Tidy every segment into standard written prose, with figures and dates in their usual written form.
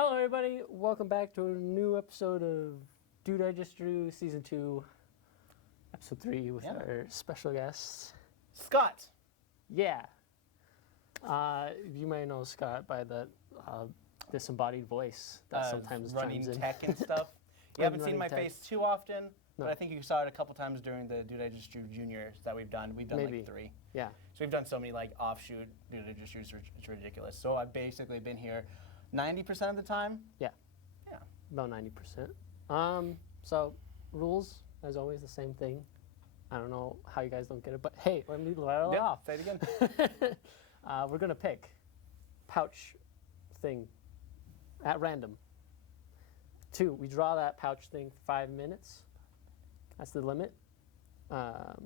Hello, everybody. Welcome back to a new episode of Dude I Just Drew, Season 2, Episode 3 with our special guests. Scott! Yeah. You may know Scott by the disembodied voice that sometimes running chimes in. tech and stuff. You haven't seen my tech. face too often, No. but I think you saw it a couple times during the Dude I Just Drew Juniors that we've done. We've done Maybe. like 3. Yeah. So we've done so many like offshoot Dude I Just Drews, it's ridiculous. So I've basically been here 90% of the time. Yeah. Yeah. About 90%. So, rules, as always, the same thing. I don't know how you guys don't get it, but hey, let me rattle it off. Say it again. We're going to pick pouch thing at random. 2, we draw that pouch thing for 5 minutes. That's the limit. 5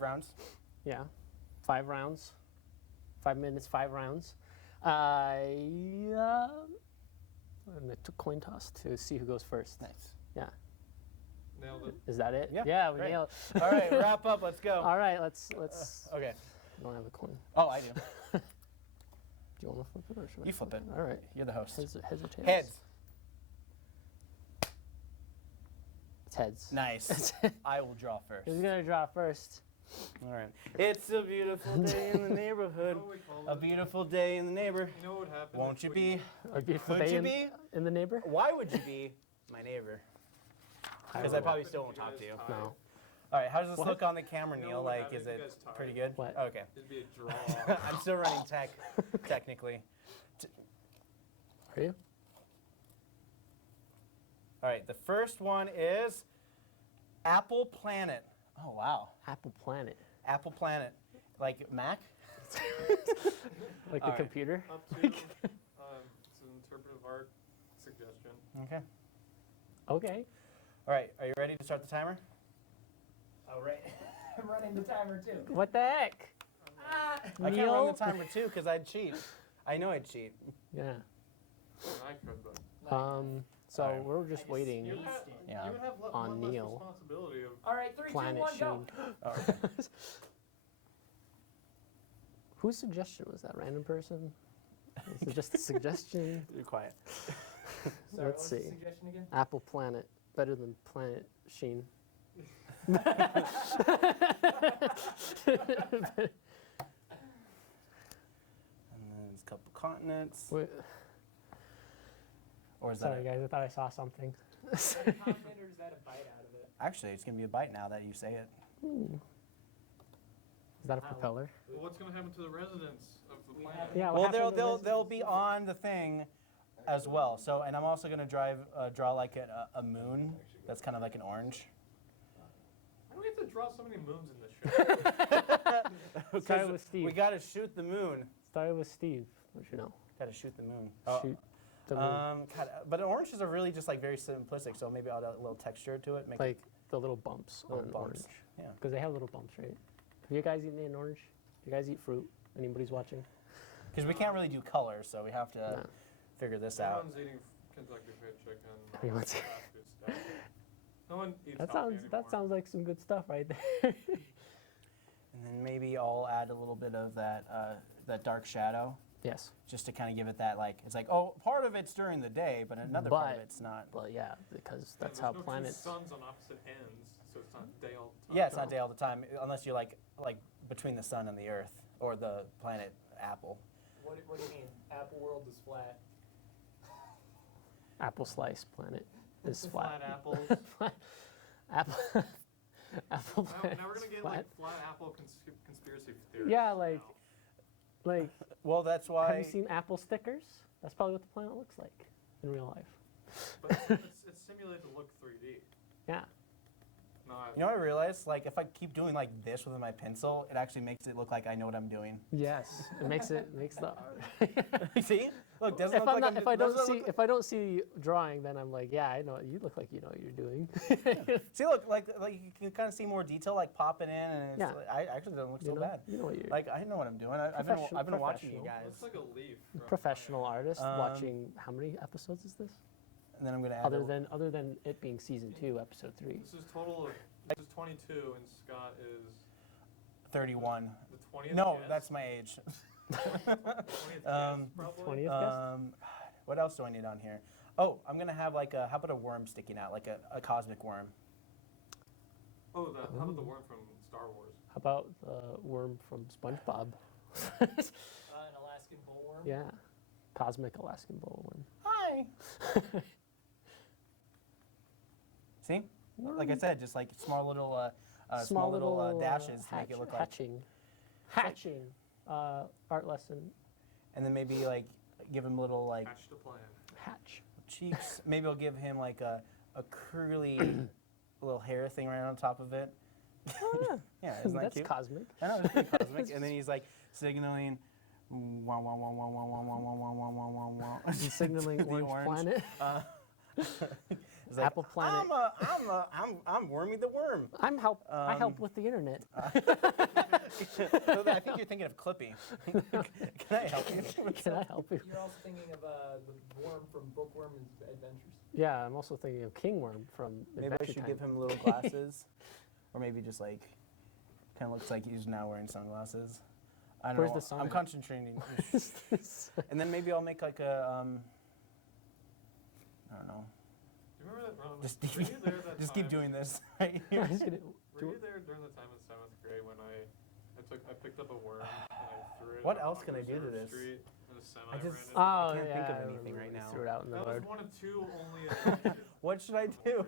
rounds. Yeah, 5 rounds. 5 minutes, 5 rounds. And it took coin toss to see who goes first. Nice. Yeah. Nailed it. Is that it? Yeah, Yeah, we great. nailed it. All right, wrap up. Let's go. All right, let's. Okay. I don't have a coin. Oh, I do. Do you want to flip it or should I You flip it. All right. You're the host. Heads or tails? Heads. It's heads. Nice. I will draw first. Who's gonna draw first? All right. It's a beautiful day in the neighborhood. You know what we call A it? beautiful day in the neighbor. You know what happened? Won't you be? A beautiful Would day you in, be? in the neighbor? Why would you be my neighbor? Because I probably still won't talk to you. All No. right. How does this What? look on the camera, You know Neil? what Like, happened is if you it guys tired? pretty good? What? Okay. It'd be a draw. I'm still running tech, technically. Are you? All right. The first one is Apple Planet. Oh wow. Apple Planet. Apple Planet. Like Mac? Like All the right. computer? Up to, it's an interpretive art suggestion. Okay. Okay. All right. Are you ready to start the timer? Oh, right. I'm running the timer too. What the heck? I can't run Neil? the timer too because I'd cheat. I know I'd cheat. Yeah. I could, but So Alright. we're just waiting. you would have, Yeah. you would have On one less Neil. responsibility of. All right, 3, 2, Planet 1, go. Sheen. Oh, okay. Whose suggestion was that? Random person? Is it just a suggestion? You're quiet. Sorry, Let's what's the see. suggestion again? Apple Planet. Better than Planet Sheen. And then there's a couple continents. Wait, Or is sorry, that guys. I thought I saw something. Is that a comment or is that a bite out of it? Actually, it's going to be a bite now that you say it. Is that a Wow. propeller? Well, what's going to happen to the residents of the We planet? have- Yeah. Well, what happened to they'll Resident be on the thing as well. So, and I'm also going to draw like a moon that's kind of like an orange. Why do we have to draw so many moons in this show? Started with We Steve. got to shoot the moon. Started with Steve. Don't you know? Got to shoot the moon. Shoot the moon. God, but oranges are really just like very simplistic. So maybe I'll add a little texture to it. Make Like the little bumps Little on bumps. orange. Yeah. Because they have little bumps, right? Have you guys eaten an orange? Do you guys eat fruit? Anybody's watching? Because we can't really do colors, so we have to No. figure this out. Everyone's eating Kentucky Fried Chicken. Everyone's- fast food stuff. No one eats That healthy sounds anymore. like some good stuff right there. And then maybe I'll add a little bit of that dark shadow, Yes. just to kind of give it that like it's like, oh, part of it's during the day, but another part of But- it's not. Well, yeah, because Yeah, that's how there's no planets. two suns on opposite ends, so it's not day all the time. Yeah, it's not No. day all the time, unless you're like between the sun and the earth, or the planet Apple. What do you mean? Apple world is flat. Apple slice planet is Flat flat. apples. Apple. Apple now, planet. now we're gonna is get flat. like flat apple conspiracy theories. Yeah, like- now. Like, Well, that's why. have you seen Apple stickers? That's probably what the planet looks like in real life. But it's simulated to look 3D. Yeah. Not. You know what I realized? Like if I keep doing like this with my pencil, it actually makes it look like I know what I'm doing. Yes. It makes the. See? Look, doesn't If look I'm like not, if I don't doesn't see, look- if I don't see drawing, then I'm like, yeah, I know. You look like you know what you're doing. See, look, like you can kind of see more detail, like popping in, and it's Yeah. like, I actually don't look You so know, bad. you know what you're. Like I know what I'm doing. I've been watching you Professional. guys, Looks like a leaf. from- Professional artist Um, watching. How many episodes is this? and then I'm gonna add. Other than it being season 2, episode 3. This is 22, and Scott is 31. the 20th. No, guest? that's my age. 20th guest, Um, probably. 20th guest? What else do I need on here? Oh, I'm gonna have like how about a worm sticking out, like a cosmic worm? Oh, how about the worm from Star Wars? How about the worm from SpongeBob? An Alaskan bullworm. Yeah, cosmic Alaskan bullworm. Hi. See, like I said, just like small little dashes to make it look like. Hatching. Art lesson. And then maybe like give him little like Hatch the plan. Hatch. cheeks. Maybe I'll give him like a curly little hair thing right on top of it. Oh yeah. Yeah, isn't that That's cute? cosmic. I know, it's pretty cosmic. And then he's like signaling. Wow, wow, wow, wow, wow, wow, wow, wow, wow, wow, wow, wow. He's signaling The orange planet. It's like, Apple planet. I'm Wormy the Worm. I help with the internet. So I think you're thinking of Clippy. Can I help you? Can I help you? You're also thinking of the worm from Bookworm Adventures. Yeah, I'm also thinking of Kingworm from Maybe I Adventure should Time. give him little glasses, or maybe just like, kind of looks like he's now wearing sunglasses. I don't Where's know. the sun I'm at? concentrating. And then maybe I'll make like a I don't know. Do you remember that? Ron, Just were you there that just time? keep doing this right here. I'm just gonna- Were you there during the time in 7th grade when I picked up a worm and I threw it? What out else on can I do to Reserve this? Street, and a semi I just- ran into it? Oh, can't yeah. think of I anything remember right we now. Threw it out in the That road. was one of two only adventures. What should I do?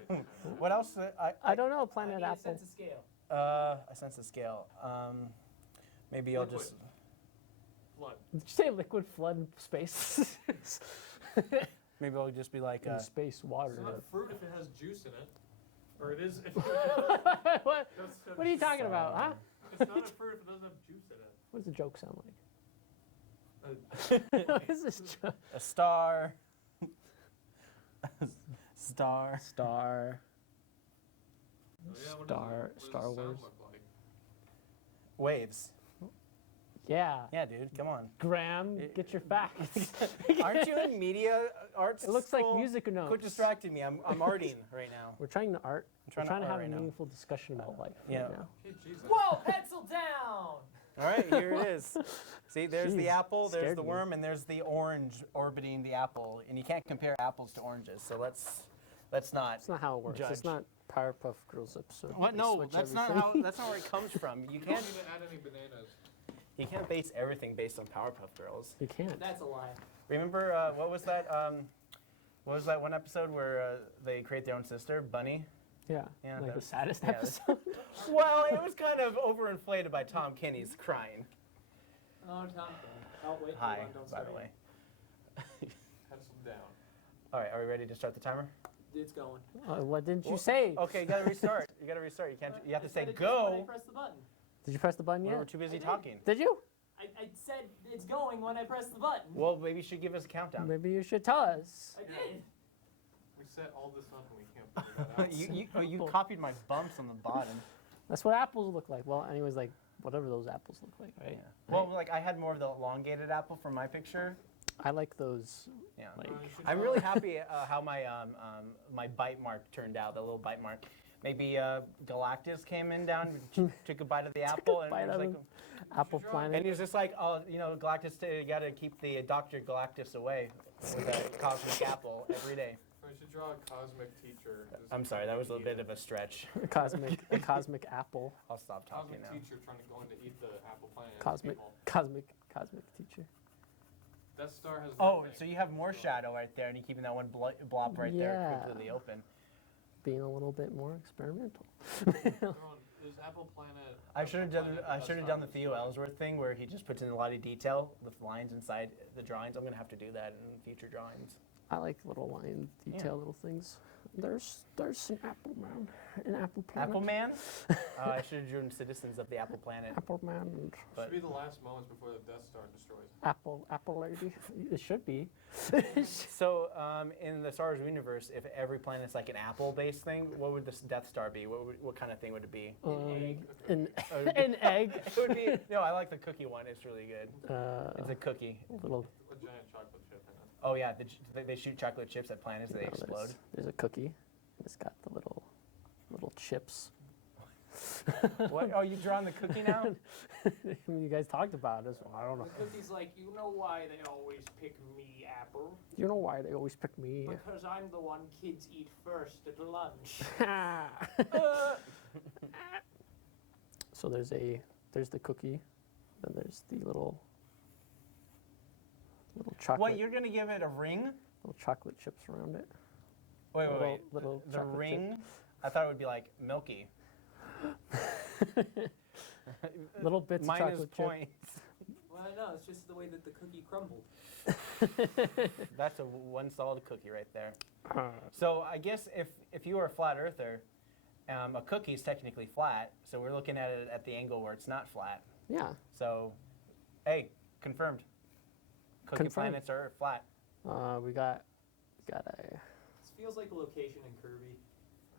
What else? I don't know, I Planet need a Apple. sense of scale. A sense of scale. Maybe I'll Liquid. just. Blood. Did you say liquid flood in space? Maybe I'll just be like. In space water. It's not fruit if it has juice in it. Or it is if what are you talking about, huh? It's not a fruit if it doesn't have juice in it. What does the joke sound Uh, like? What is this joke? A star. Star. Star. Oh, yeah, what Star- does Star the sound Wars. look like? Waves. Yeah. Yeah, dude. Come on. Graham, get your facts. Aren't you in media arts? It looks like school? music notes. Quit distracting me. I'm arting right now. We're trying to art. I'm We're trying to art have a right now. meaningful discussion about life. Yeah. Right now. Hey, Jesus. Whoa, pencil down! All right, here it is. See, there's the Jeez, apple, there's scared the me. worm, and there's the orange orbiting the apple. And you can't compare apples to oranges, so let's not. That's not how it works. Judge. It's not Powerpuff Girls episode. What? They No, switch that's not everything. how. That's not where it comes from. You You can't. don't even add any bananas. You can't base everything based on Powerpuff Girls. You can't. That's a lie. Remember what was that? What was that one episode where they create their own sister, Bunny? Yeah. Yeah, Like that the was- saddest yeah, episode. Well, it was kind of overinflated by Tom Kenny's crying. Oh, Tom. Oh, wait, Hi, hold on, don't by start the yet. way. Pencil down. All right, are we ready to start the timer? It's going. What didn't you Well, say? Okay, you gotta restart. You gotta restart. You can't. You have to I say said it just when I go. pressed the button. Did you press the button We yet? were too busy I did. talking. Did you? I said it's going when I pressed the button. Well, maybe you should give us a countdown. Maybe you should tell us. I did. We set all this up and we can't figure that out. you copied my bumps on the bottom. That's what apples look like. Well, anyways, like whatever those apples look like, right? Well, like I had more of the elongated apple from my picture. I like those. Yeah. Like, You should I'm draw- really happy how my my bite mark turned out. The little bite mark. Maybe Galactus came in down, took a bite of the apple, and bite he was of like, him. Apple draw- Planet. and he was just like, oh, you know, Galactus, you got to keep the Dr. Galactus away with a cosmic apple every day. We should draw a cosmic teacher. who's I'm sorry, that was a trying to bit eat of a stretch. a cosmic apple. I'll stop talking Cosmic now. teacher trying to go in to eat the apple planet. and Cosmic people. cosmic teacher. Death Star has. Oh, nothing. so you have more shadow right there, and you're keeping that one blob right there Yeah. quickly open. Being a little bit more experimental. Ron, is Apple Planet? I should have Apple done. Planet I Death should have Star done the was Theo destroyed? Ellsworth thing, where he just puts in a lot of detail with lines inside the drawings. I'm gonna have to do that in future drawings. I like little line detail, little things. There's an apple man, an apple planet. Apple Man. I should have drawn citizens of the Apple Planet. Apple man and But- Should be the last moments before the Death Star destroys. apple lady. It should be. So, in the Star Wars universe, if every planet's like an apple-based thing, what would this Death Star be? What kind of thing would it be? egg. An would an egg. It would be. No, I like the cookie one. It's really good. It's a cookie. Little. A giant chocolate chip in it. Oh yeah, they shoot chocolate chips at planets. They no, explode. There's a cookie. It's got the little chips. What? Oh, you drawing the cookie now? I mean, you guys talked about it, so I don't know. The cookie's like, you know why they always pick me, Apple? You know why they always pick me? Because I'm the one kids eat first at lunch. So there's the cookie, then there's the little chocolate, What? You're gonna give it a ring? little chocolate chips around it. Wait. Little The chocolate ring? chip. I thought it would be like milky. Little bits of Minus chocolate chip. points. Well, no, it's just the way that the cookie crumbled. That's a one solid cookie right there. Uh, So I guess if you were a flat earther, a cookie is technically flat. So we're looking at it at the angle where it's not flat. yeah. So, hey, confirmed. Cookie Confirmed. planets are flat. We got a. This feels like a location in Kirby.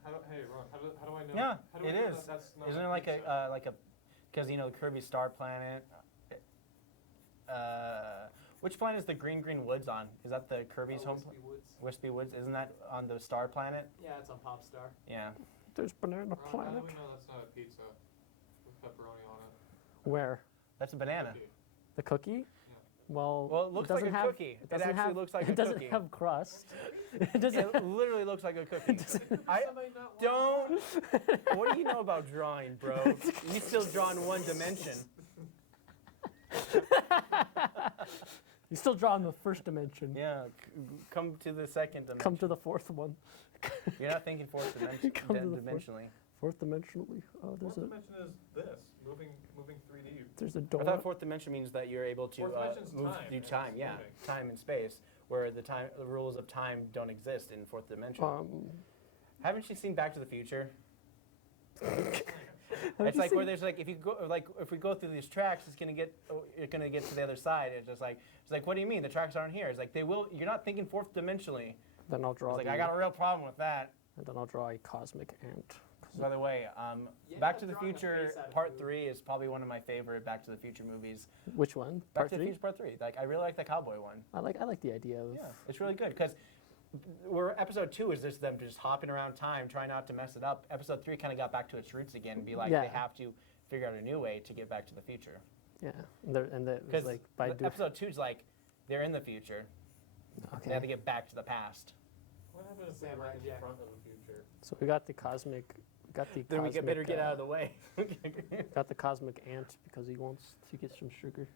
Hey, Ron, how do I know? Yeah, how do I it know is. That's not Isn't it like pizza? a because you know the Kirby star planet. Which planet is the green woods on? Is that the Kirby's home? Wispy Woods. Wispy Woods. Isn't that on the star planet? Yeah, it's on Popstar. Yeah. There's banana Ron, how planet. do we know that's not a pizza with pepperoni on it? Where? That's a banana. Cookie. The cookie? Well, Well, it looks like doesn't a have, cookie. It It doesn't actually have, looks like it a doesn't cookie. have crust. It doesn't. It literally looks like a cookie. I don't. What do you know about drawing, bro? You still draw in one dimension. You still draw in the first dimension. Yeah. Come to the second dimension. Come to the fourth one. You're not thinking fourth dimension. Come to the fourth. dimensionally. Fourth dimensionally. Oh, Fourth dimension is this, moving 3D. there's a I door. thought fourth dimension means that you're able to Fourth dimension's move time, through and time. it's Yeah, moving. time and space, where the rules of time don't exist in fourth dimension. Haven't you seen Back to the Future? It's like where there's like if we go through these tracks, you're gonna get to the other side. It's like what do you mean the tracks aren't here? It's like they will. You're not thinking fourth dimensionally. Then I'll draw. It's like I got a real problem with that. And then I'll draw a cosmic ant. By the way, Yeah, Back to the drawing the Future face out of Part food. 3 is probably one of my favorite Back to the Future movies. Which one? Back Part to the 3? Future Part 3. Like I really like the cowboy one. I like the idea of. Yeah, it's really good because episode 2 is just them just hopping around time, trying not to mess it up. Episode 3 kind of got back to its roots again and be like Yeah. they have to figure out a new way to get back to the future. Yeah. And it was Because like by doing. episode 2 is like they're in the future. They have to Okay. get back to the past. What happens if Samurai we're in Jack. front of the future? So we got the cosmic. Then we better get out of the way. Got the cosmic ant because he wants to get some sugar.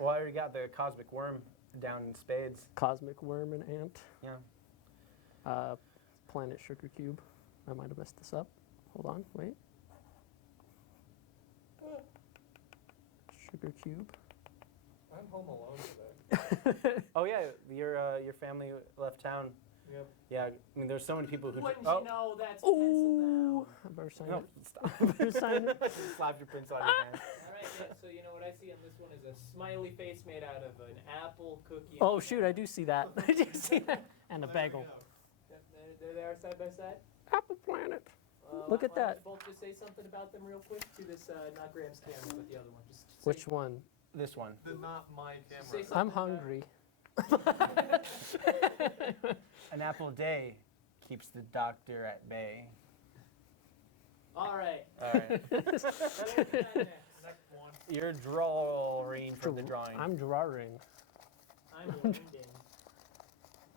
Well, I already got the cosmic worm down in spades. Cosmic worm and ant. Yeah. Planet sugar cube. I might have messed this up. Hold on. Wait. Sugar cube. I'm home alone today. Oh yeah, your family left town. Yep. Yeah, I mean there's so many people who. Wouldn't oh, you know that's Ooh! I better sign no, it. stop. I better sign it. Slap your prints on your hand. All right, yeah, so you know what I see on this one is a smiley face made out of an apple cookie. Oh shoot! I do see that. I do see that. And a There we bagel. go. There they are side by side. Apple planet. Look at Why don't that. you both just say something about them real quick to this, not Graham's camera, but the other one. Just say Which one? This one. The not my Just say camera. I'm something about- hungry. An apple a day keeps the doctor at bay. All right. All right. Next. Next one. You're drawing for the drawing. I'm drawing. I'm winding.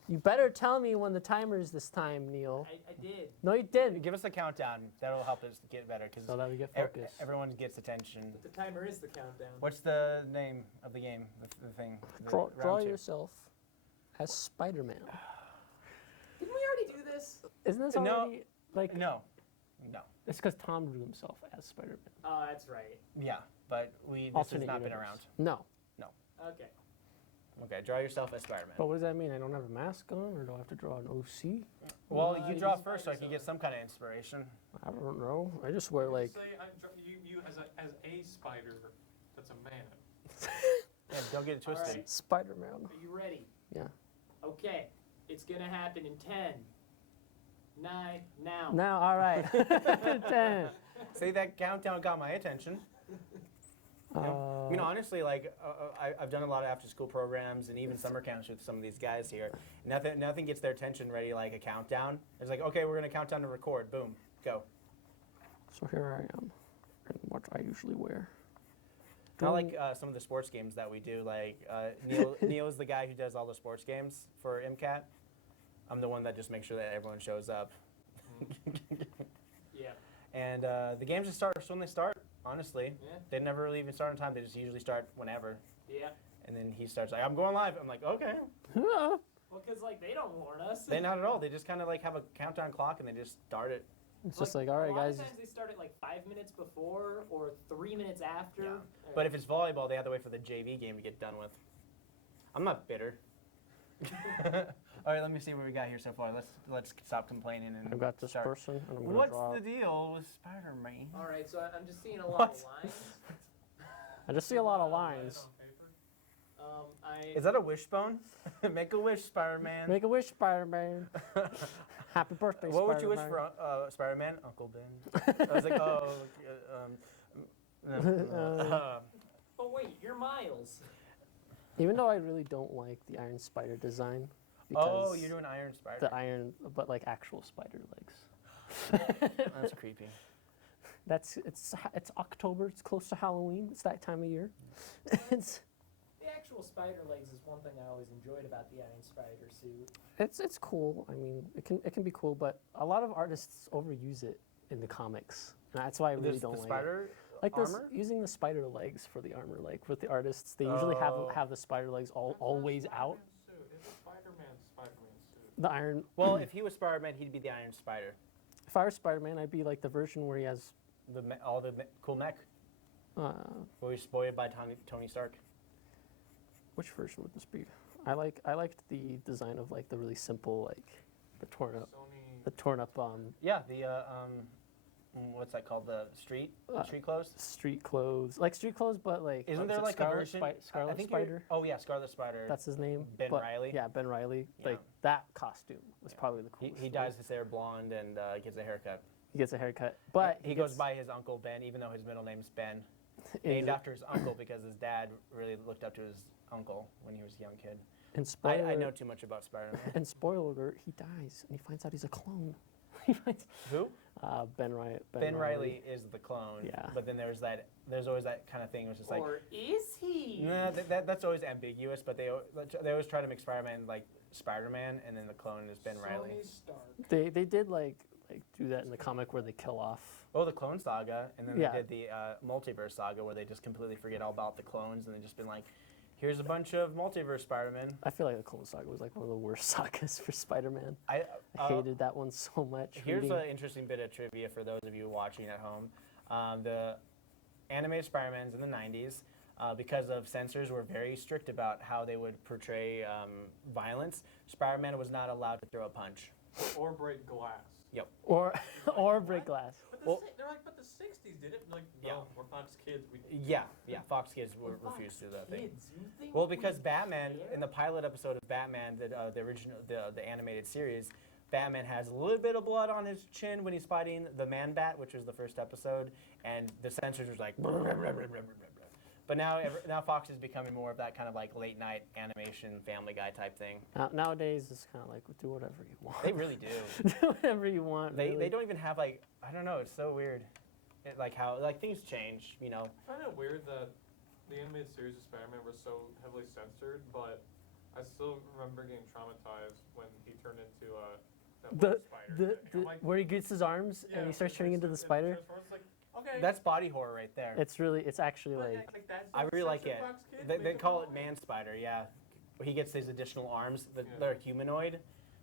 You better tell me when the timer is this time, Neil. I did. No, you didn't. Give us a countdown. That'll help us get better because So that we get focused. everyone gets attention. But the timer is the countdown. What's the name of the game? The thing. The Draw round two? yourself as Spider-Man. Didn't we already do this? Isn't this No. already like? No. It's because Tom drew himself as Spider-Man. Oh, that's right. Yeah, but this has Alternate not been universe. around. No. Okay. Okay, draw yourself as Spider-Man. But what does that mean? I don't have a mask on, or do I have to draw an OC? Well, No, you you draw just first so I find can get some kind of inspiration. I don't know. I just wear like. Say you as a spider that's a man. Yeah, don't get it All twisted. right. Spider-Man. Are you ready? Yeah. Okay. It's going to happen in 10, 9, now. Now, all right. 10. See, that countdown got my attention. I mean, honestly, like I've done a lot of after-school programs and even summer camps with some of these guys here. Nothing gets their attention ready like a countdown. It's like, okay, we're gonna count down to record. Boom, go. So here I am, and what I usually wear. I like some of the sports games that we do. Like Neil's the guy who does all the sports games for MCAT. I'm the one that just makes sure that everyone shows up. Yeah. And the games just start when they start. Honestly, Yeah. they never really even start on time. They just usually start whenever. Yeah. And then he starts like, "I'm going live." I'm like, "Okay." Well, because like they don't warn us. They not at all. They just kind of like have a countdown clock and they just start it. It's just like, all right, a lot guys. of times they start at like 5 minutes before or 3 minutes after. Yeah. But if it's volleyball, they have to wait for the JV game to get done with. I'm not bitter. All right, let me see what we got here so far. Let's stop complaining and I've got this start. person, and I'm gonna What's draw. the deal with Spider-Man? All right, so I'm just seeing a lot What? of lines. I just see a lot of lines. Is that a wishbone? Make a wish, Spider-Man. Make a wish, Spider-Man. Happy birthday, What would you wish Spider-Man. for, Spider-Man? Uncle Ben. I was like, oh. Oh wait, you're Miles. Even though I really don't like the Iron Spider design. Oh, because you're doing Iron Spider. the iron, but like actual spider legs. That's creepy. It's October. It's close to Halloween. It's that time of year. it's The actual spider legs is one thing I always enjoyed about the Iron Spider suit. it's cool. I mean, it can be cool, but a lot of artists overuse it in the comics, and that's why I really don't the like spider it. Like this, armor? using the spider legs for the armor, like with the artists, they usually Oh. have the spider legs always out. It's a Spider-Man suit. The iron. Well, if he was Spider-Man, he'd be the Iron Spider. If I were Spider-Man, I'd be like the version where he has. All the cool mech. Where he's spoiled by Tony Stark. Which version would this be? I liked the design of like the really simple like the torn up Yeah, what's that called? The street clothes. street clothes, but like Isn't there is it like Scarlet a version? Scarlet I think Spider. Oh yeah, Scarlet Spider. That's his name. Ben But, Reilly? Yeah, Ben Reilly. Yeah. Like that costume was probably the He coolest. dyes his hair blonde and gets a haircut. He gets a haircut, but he goes by his uncle Ben, even though his middle name's Ben, named after his uncle because his dad really looked up to his uncle when he was a young kid. And spoiler, I know too much about Spider-Man. And spoiler alert, he dies and he finds out he's a clone. Who? Ben Reilly. Ben Reilly is the clone. Yeah. But then there's always that kind of thing, which is like. Or is he? Nah, that's always ambiguous, but they always try to make Spider-Man like Spider-Man, and then the clone is Ben Reilly. Tony Stark. They did like do that in the comic where they kill off. Oh, the Clone Saga, and then Yeah. they did the Multiverse Saga where they just completely forget all about the clones, and they just been like, here's a bunch of Multiverse Spider-Man. I feel like the Clone Saga was like one of the worst sagas for Spider-Man. I I hated that one so much. Here's reading- an interesting bit of trivia for those of you watching at home. The animated Spider-Mans in the 90s, because of censors were very strict about how they would portray violence, Spider-Man was not allowed to throw a punch. Or break glass. or Like, break what? glass. But Well- they're like, but the 60s did it. Like, Yeah. no, we're Fox kids. Yeah, Fox Kids refused to do that thing. Well, because Batman, in the pilot episode of Batman, the original, the animated series, Batman has a little bit of blood on his chin when he's fighting the Man-Bat, which was the first episode, and the censors was like, "Brr, brr, brr, brr, brr, brr, brr." But now Fox is becoming more of that kind of like late night animation, Family Guy type thing. Nowadays, it's kind of like do whatever you want. They really do. Do whatever you want. They really. don't even have like, I don't know, it's so weird. Like how like things change, you know. I find it weird that the animated series of Spider-Man was so heavily censored, but I still remember getting traumatized when he turned into that The little spider. thing. I'm like, where he gets his arms yeah, and he starts when turning into the spider. transforms, like, okay. That's body horror right there. It's actually but, like that's I not really like censored it. Fox Kids, They make up call your it mind. Man Spider, yeah. He gets these additional arms. Yeah. They're humanoid,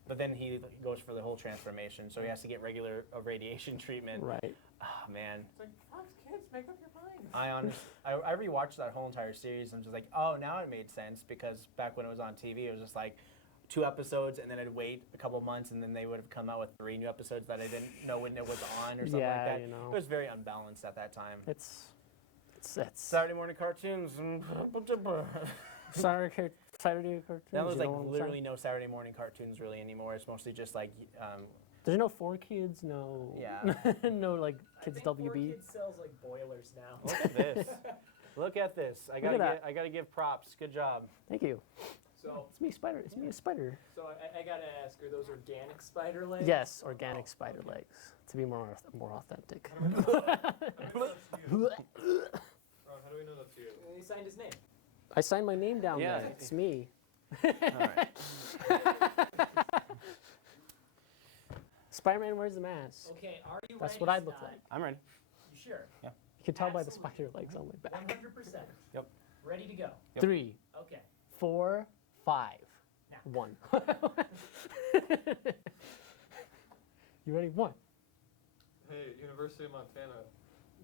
but then he goes for the whole transformation. So he has to get regular radiation treatment. right. Oh, man. It's like, Fox Kids, make up your mind. I rewatched that whole entire series and was just like, oh, now it made sense because back when it was on TV, it was just like 2 episodes and then I'd wait a couple months and then they would have come out with 3 new episodes that I didn't know when it was on or something Yeah, like that. you know. It was very unbalanced at that time. It's Saturday morning cartoons. Saturday cartoons. Now there's you like know what I'm literally saying? no Saturday morning cartoons really anymore. It's mostly just like There's no 4Kids, no. Yeah. no like Kids I think WB. 4Kids sells like boilers now. look at this. Look at this. I Look at gotta give props. Good job. Thank you. So, It's me, Spider. It's me, a spider. so I gotta ask, are those organic spider legs? Yes, organic spider legs. To be more authentic. How do we know that's you? Ron, how do we know that's you? He signed his name. I signed my name down Yeah. there. It's me. All right. Spider-Man wears the mask. Okay, are you That's ready, what I'd look Scott? like. I'm ready. You sure? You can tell by the Absolutely. spider legs on my back. 100%. Yep. Ready to go. Yep. 3, Okay. 4, 5, Now. 1. You ready? 1. Hey, University of Montana,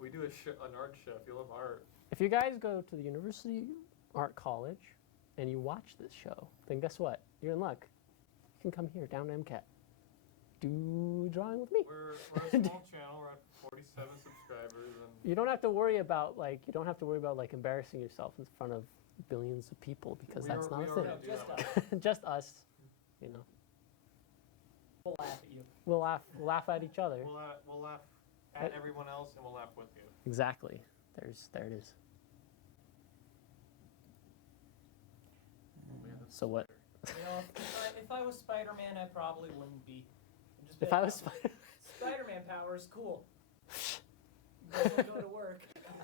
we do an art show. If you love art, If you guys go to the University Art College and you watch this show, then guess what? You're in luck. You can come here, down to MCAT. Do drawing with me. we're a small channel. We're at 47 subscribers, and You don't have to worry about like embarrassing yourself in front of billions of people because that's not a we thing. already do Just that. us. Just us, you know. We'll laugh at you. We'll laugh at each other. We'll laugh at everyone else, and we'll laugh with you. Exactly. There it is. So what? You know, if I was Spider-Man, I probably wouldn't be. I'd just be If like, I was Spider-Man power is cool. Doesn't go to work.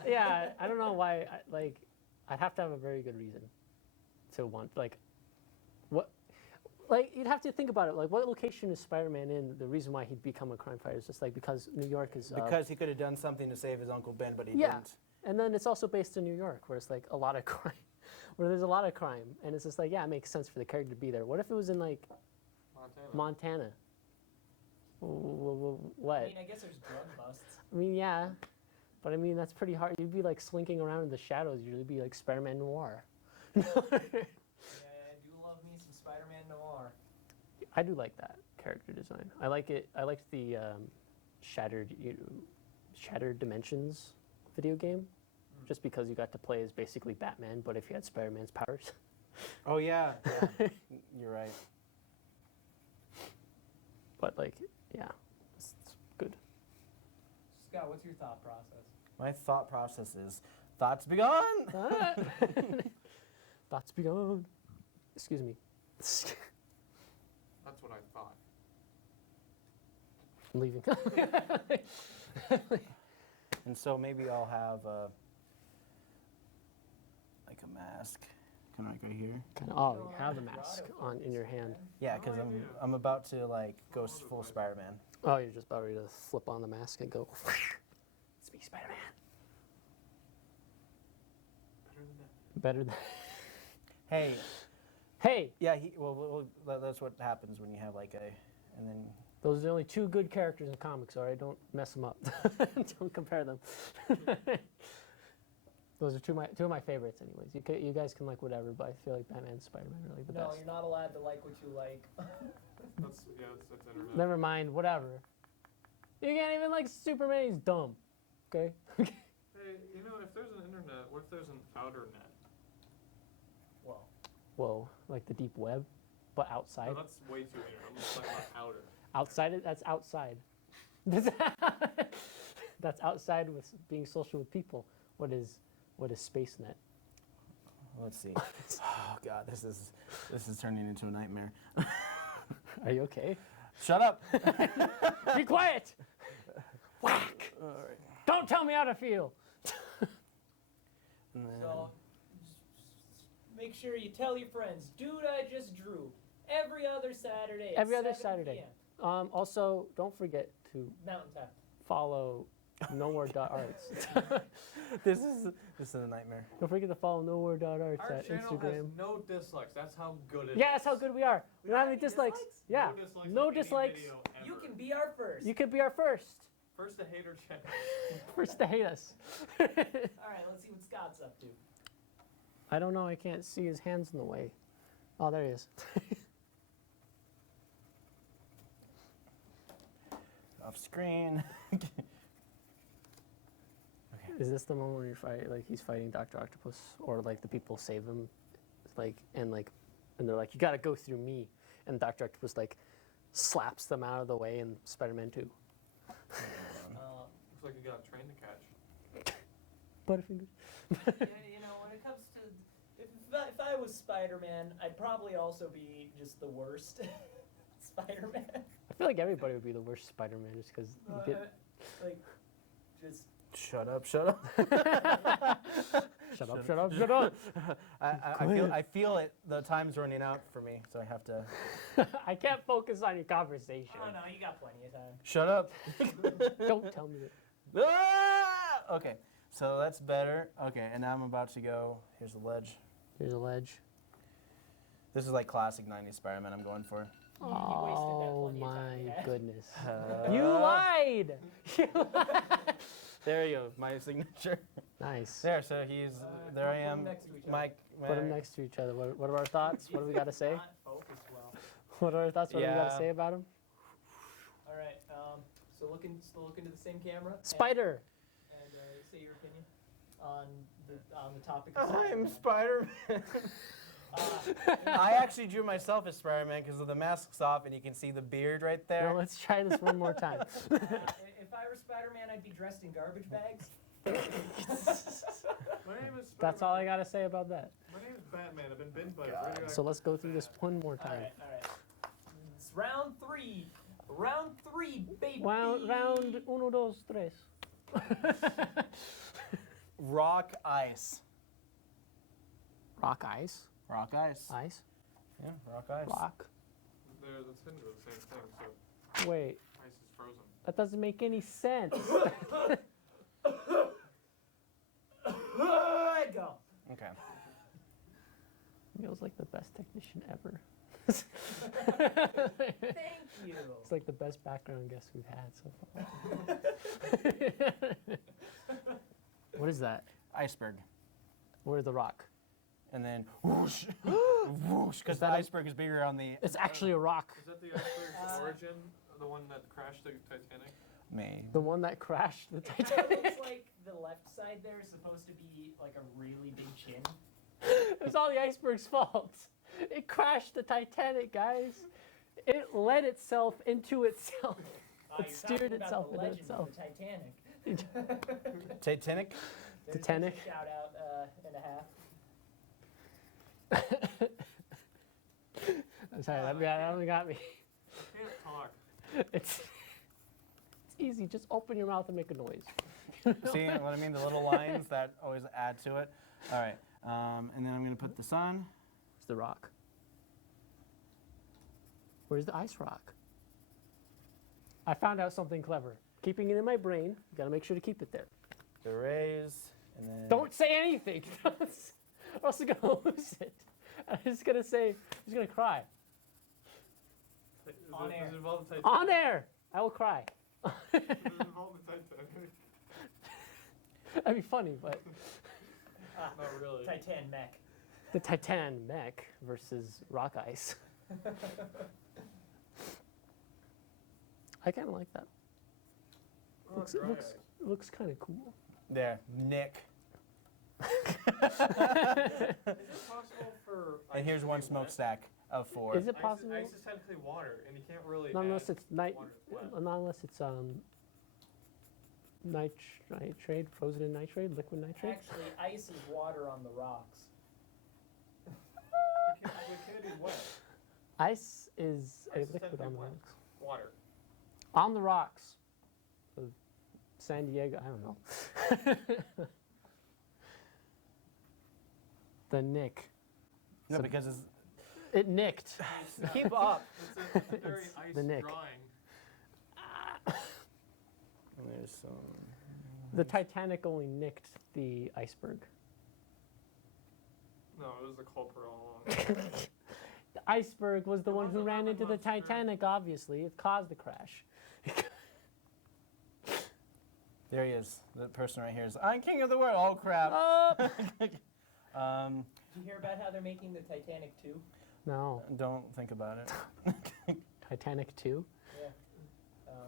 yeah, I don't know why. I'd have to have a very good reason to want what. Like you'd have to think about it. Like, what location is Spider-Man in? The reason why he'd become a crime fighter is just like because New York is Because he could have done something to save his Uncle Ben, but he Yeah. didn't. and then it's also based in New York, where it's like a lot of crime, where there's a lot of crime, and it's just like yeah, it makes sense for the character to be there. What if it was in like Montana? What? I mean, I guess there's drug busts. I mean, yeah, but I mean that's pretty hard. You'd be like slinking around in the shadows. You'd be like Spider-Man Noir. Yeah, I do love me some Spider-Man noir. I do like that character design. I like it. I liked the Shattered Dimensions video game, just because you got to play as basically Batman, but if you had Spider-Man's powers. Oh yeah. You're right. But like, yeah, it's good. Scott, what's your thought process? My thought process is thoughts be gone. Thoughts begun. Excuse me. That's what I thought. I'm leaving. And so maybe I'll have like a mask. Kind of like right here. Oh, you have the mask on in your hand. Yeah, because I'm about to like go full Spider-Man. Oh, you're just about ready to flip on the mask and go. It's me, Spider-Man. Better than that. Better than. Hey. Hey, Yeah. That's what happens when you have like and then. those are the only 2 good characters in comics. All right, don't mess them up. Don't compare them. Those are two of my favorites, anyways. You guys can like whatever, but I feel like Batman and Spider-Man are like the No, best. you're not allowed to like what you like. That's internet. Never mind, whatever. You can't even like Superman. He's dumb. Okay. Hey, you know, if there's an internet, what if there's an outer net? Well, Whoa, like the deep web, but outside. No, that's way too inner. I'm just talking about outer. Outside it. That's outside. That's outside with being social with people. What is SpaceNet? Let's see. Oh God, this is turning into a nightmare. Are you okay? Shut up. Be quiet. Whack. All right. Don't tell me how to feel. And then, so make sure you tell your friends, dude, I just drew. Every other Saturday. At Every other 7 Saturday. PM. Also, don't forget to Mountain Time. follow nowhere.arts. this is a nightmare. Don't forget to follow nowhere.arts Our at channel Instagram. has no dislikes. That's how good it is. Yeah, that's how good we are. We don't have any Any dislikes. dislikes? Yeah, no of any dislikes. video You ever. can be our first. You could be our first. First to hater channel. First to hate us. All right, let's see what Scott's up to. I don't know. I can't see his hands in the way. Oh, there he is. Off screen. Is this the moment where you fight, like he's fighting Dr. Octopus, or like the people save him, and they're like, you gotta go through me, and Dr. Octopus like slaps them out of the way in Spider-Man 2. Looks like you got a train to catch. Butterfingers. Yeah, you know, when it comes to, if if I was Spider-Man, I'd probably also be just the worst Spider-Man. I feel like everybody would be the worst Spider-Man just because. Like, just. Shut up! Shut up! Shut up! Shut up! Shut up! I feel it. The time's running out for me, so I have to. I can't focus on your conversation. Oh no, you got plenty of time. Shut up! Don't tell me that. Ah! Okay, so that's better. Okay, and now I'm about to go. Here's the ledge. Here's a ledge. This is like classic '90s Spider-Man. I'm going for. You wasted that Oh plenty of time my you had. goodness! You lied. You lied. There you go, my signature. Nice. There, so he's. There I put 'em am. next to each other. Mike. Put them next to each other. What are our thoughts? What do we got to say? Not focused well. What are our thoughts? What do we got to Yeah. say about him? All right. So still looking to the same camera. Spider. And say your opinion on the topic. Of I'm Spider-Man. Spider-Man. I actually drew myself as Spider-Man because of the mask's off and you can see the beard right there. Well, let's try this one more time. If I were Spider-Man, I'd be dressed in garbage bags. My name is That's all I Spider-Man. got to say about that. My name is Batman. I've been bitten by a God. radioactive So let's go through this bat. one more All time. right, all right. It's round three. Round three, baby. Round uno, dos, tres. Rock ice. Rock, ice. Rock ice. Ice. Yeah, rock ice. Rock. That's hinted at the same thing, so Wait, ice is frozen. that doesn't make any sense. Go. Okay. Neil's like the best technician ever. Thank you. It's like the best background guest we've had so far. What is that? Iceberg. Where's the rock? And then whoosh, whoosh, because the that a- iceberg is bigger on the. It's actually a rock. Is that the iceberg's origin? The one that crashed the Titanic? Me. The one that crashed the It kind of Titanic. looks like the left side there is supposed to be like a really big chin. It was all the iceberg's fault. It crashed the Titanic, guys. It led itself into itself. It You're steered talking about itself the into legend itself. of the Titanic. Titanic. There's Titanic. a shout out and a half. I'm sorry, that only got me. I can't talk. It's easy. Just open your mouth and make a noise. See what I mean? The little lines that always add to it. All right. And then I'm going to put the sun. Where's the rock? Where's the ice rock? I found out something clever. Keeping it in my brain, you gotta make sure to keep it there. The rays. And then. Don't say anything, or else I'm gonna lose it. I'm just gonna say, I'm just gonna cry. Does it involve the Titanic? On air, I will cry. Does it involve the Titanic? That'd be funny, but Not really. Titan mech. the Titan mech versus rock ice. I kind of like that. Oh, dry ice. Looks kind of cool. There. Nick. Is it possible for And ice here's to one be wet? smokestack of 4. Is it possible? Ice is technically water, and you can't really. Not unless add it's water to wet. not unless it's nitrate, frozen in nitrate, liquid nitrate. Actually, ice is water on the rocks. It can't be wet. Ice is a Ice is liquid on the technically wet. rocks. Water. On the rocks of San Diego. I don't know. The nick. No, So- because it's. It nicked. Keep up. It's a very It's ice the Nick. drawing. And there's some. The Titanic only nicked the iceberg. No, it was the culprit all along. The iceberg was the It one was who a ran rubber into the monster. Titanic, obviously. It caused the crash. There he is. The person right here is. I'm king of the world. Oh crap. Oh! Did you hear about how they're making the Titanic 2? No. Don't think about it. Titanic 2? Yeah.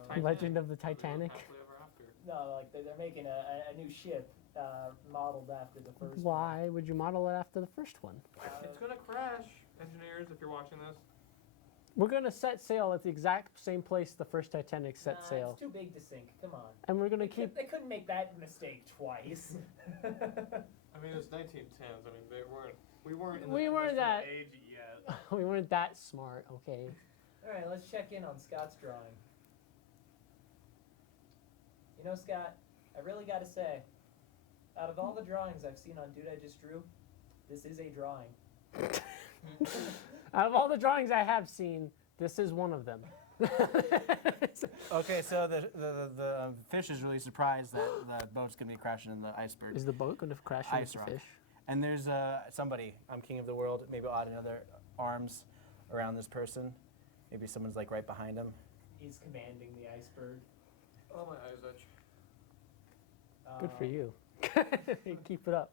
Titanic. Legend of the Titanic? Happily ever after. No, like they're making a new ship modeled after the first one. Why would you model it after the first one? It's gonna crash, engineers, if you're watching this. We're going to set sail at the exact same place the first Titanic set Nah, sail. It's too big to sink. Come on. And we're going to keep. They couldn't make that mistake twice. I mean, it's 1910s. I mean, We weren't in We the weren't that- age yet. We weren't that smart, okay? All right, let's check in on Scott's drawing. You know, Scott, I really got to say, out of all the drawings I've seen on Dude I Just Drew, this is a drawing. Out of all the drawings I have seen, this is one of them. Okay, so the fish is really surprised that the boat's gonna be crashing in the iceberg. Is the boat going to crash Ice into the rock. fish? And there's somebody, I'm king of the world, maybe I'll add another arms around this person. Maybe someone's like right behind him. He's commanding the iceberg. Oh, my eyes itch. Good for you. Keep it up.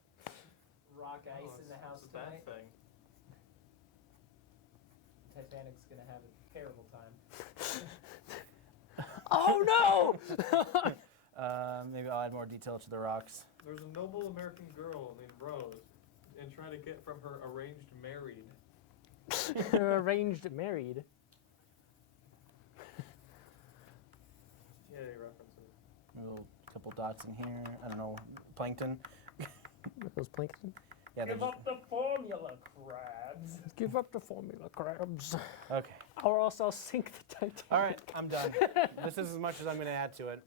Rock ice in the house It's a bad tonight. thing. Titanic's gonna have a terrible time. Oh no! Maybe I'll add more detail to the rocks. There's a noble American girl named Rose, and trying to get from her arranged married. They're arranged married. Yeah, references. A little couple dots in here. I don't know, plankton. Those plankton. Yeah, Give there's- up the formula, crabs. Give up the formula, crabs. Okay. Or else I'll sink the Titanic. All right, I'm done. This is as much as I'm gonna add to it.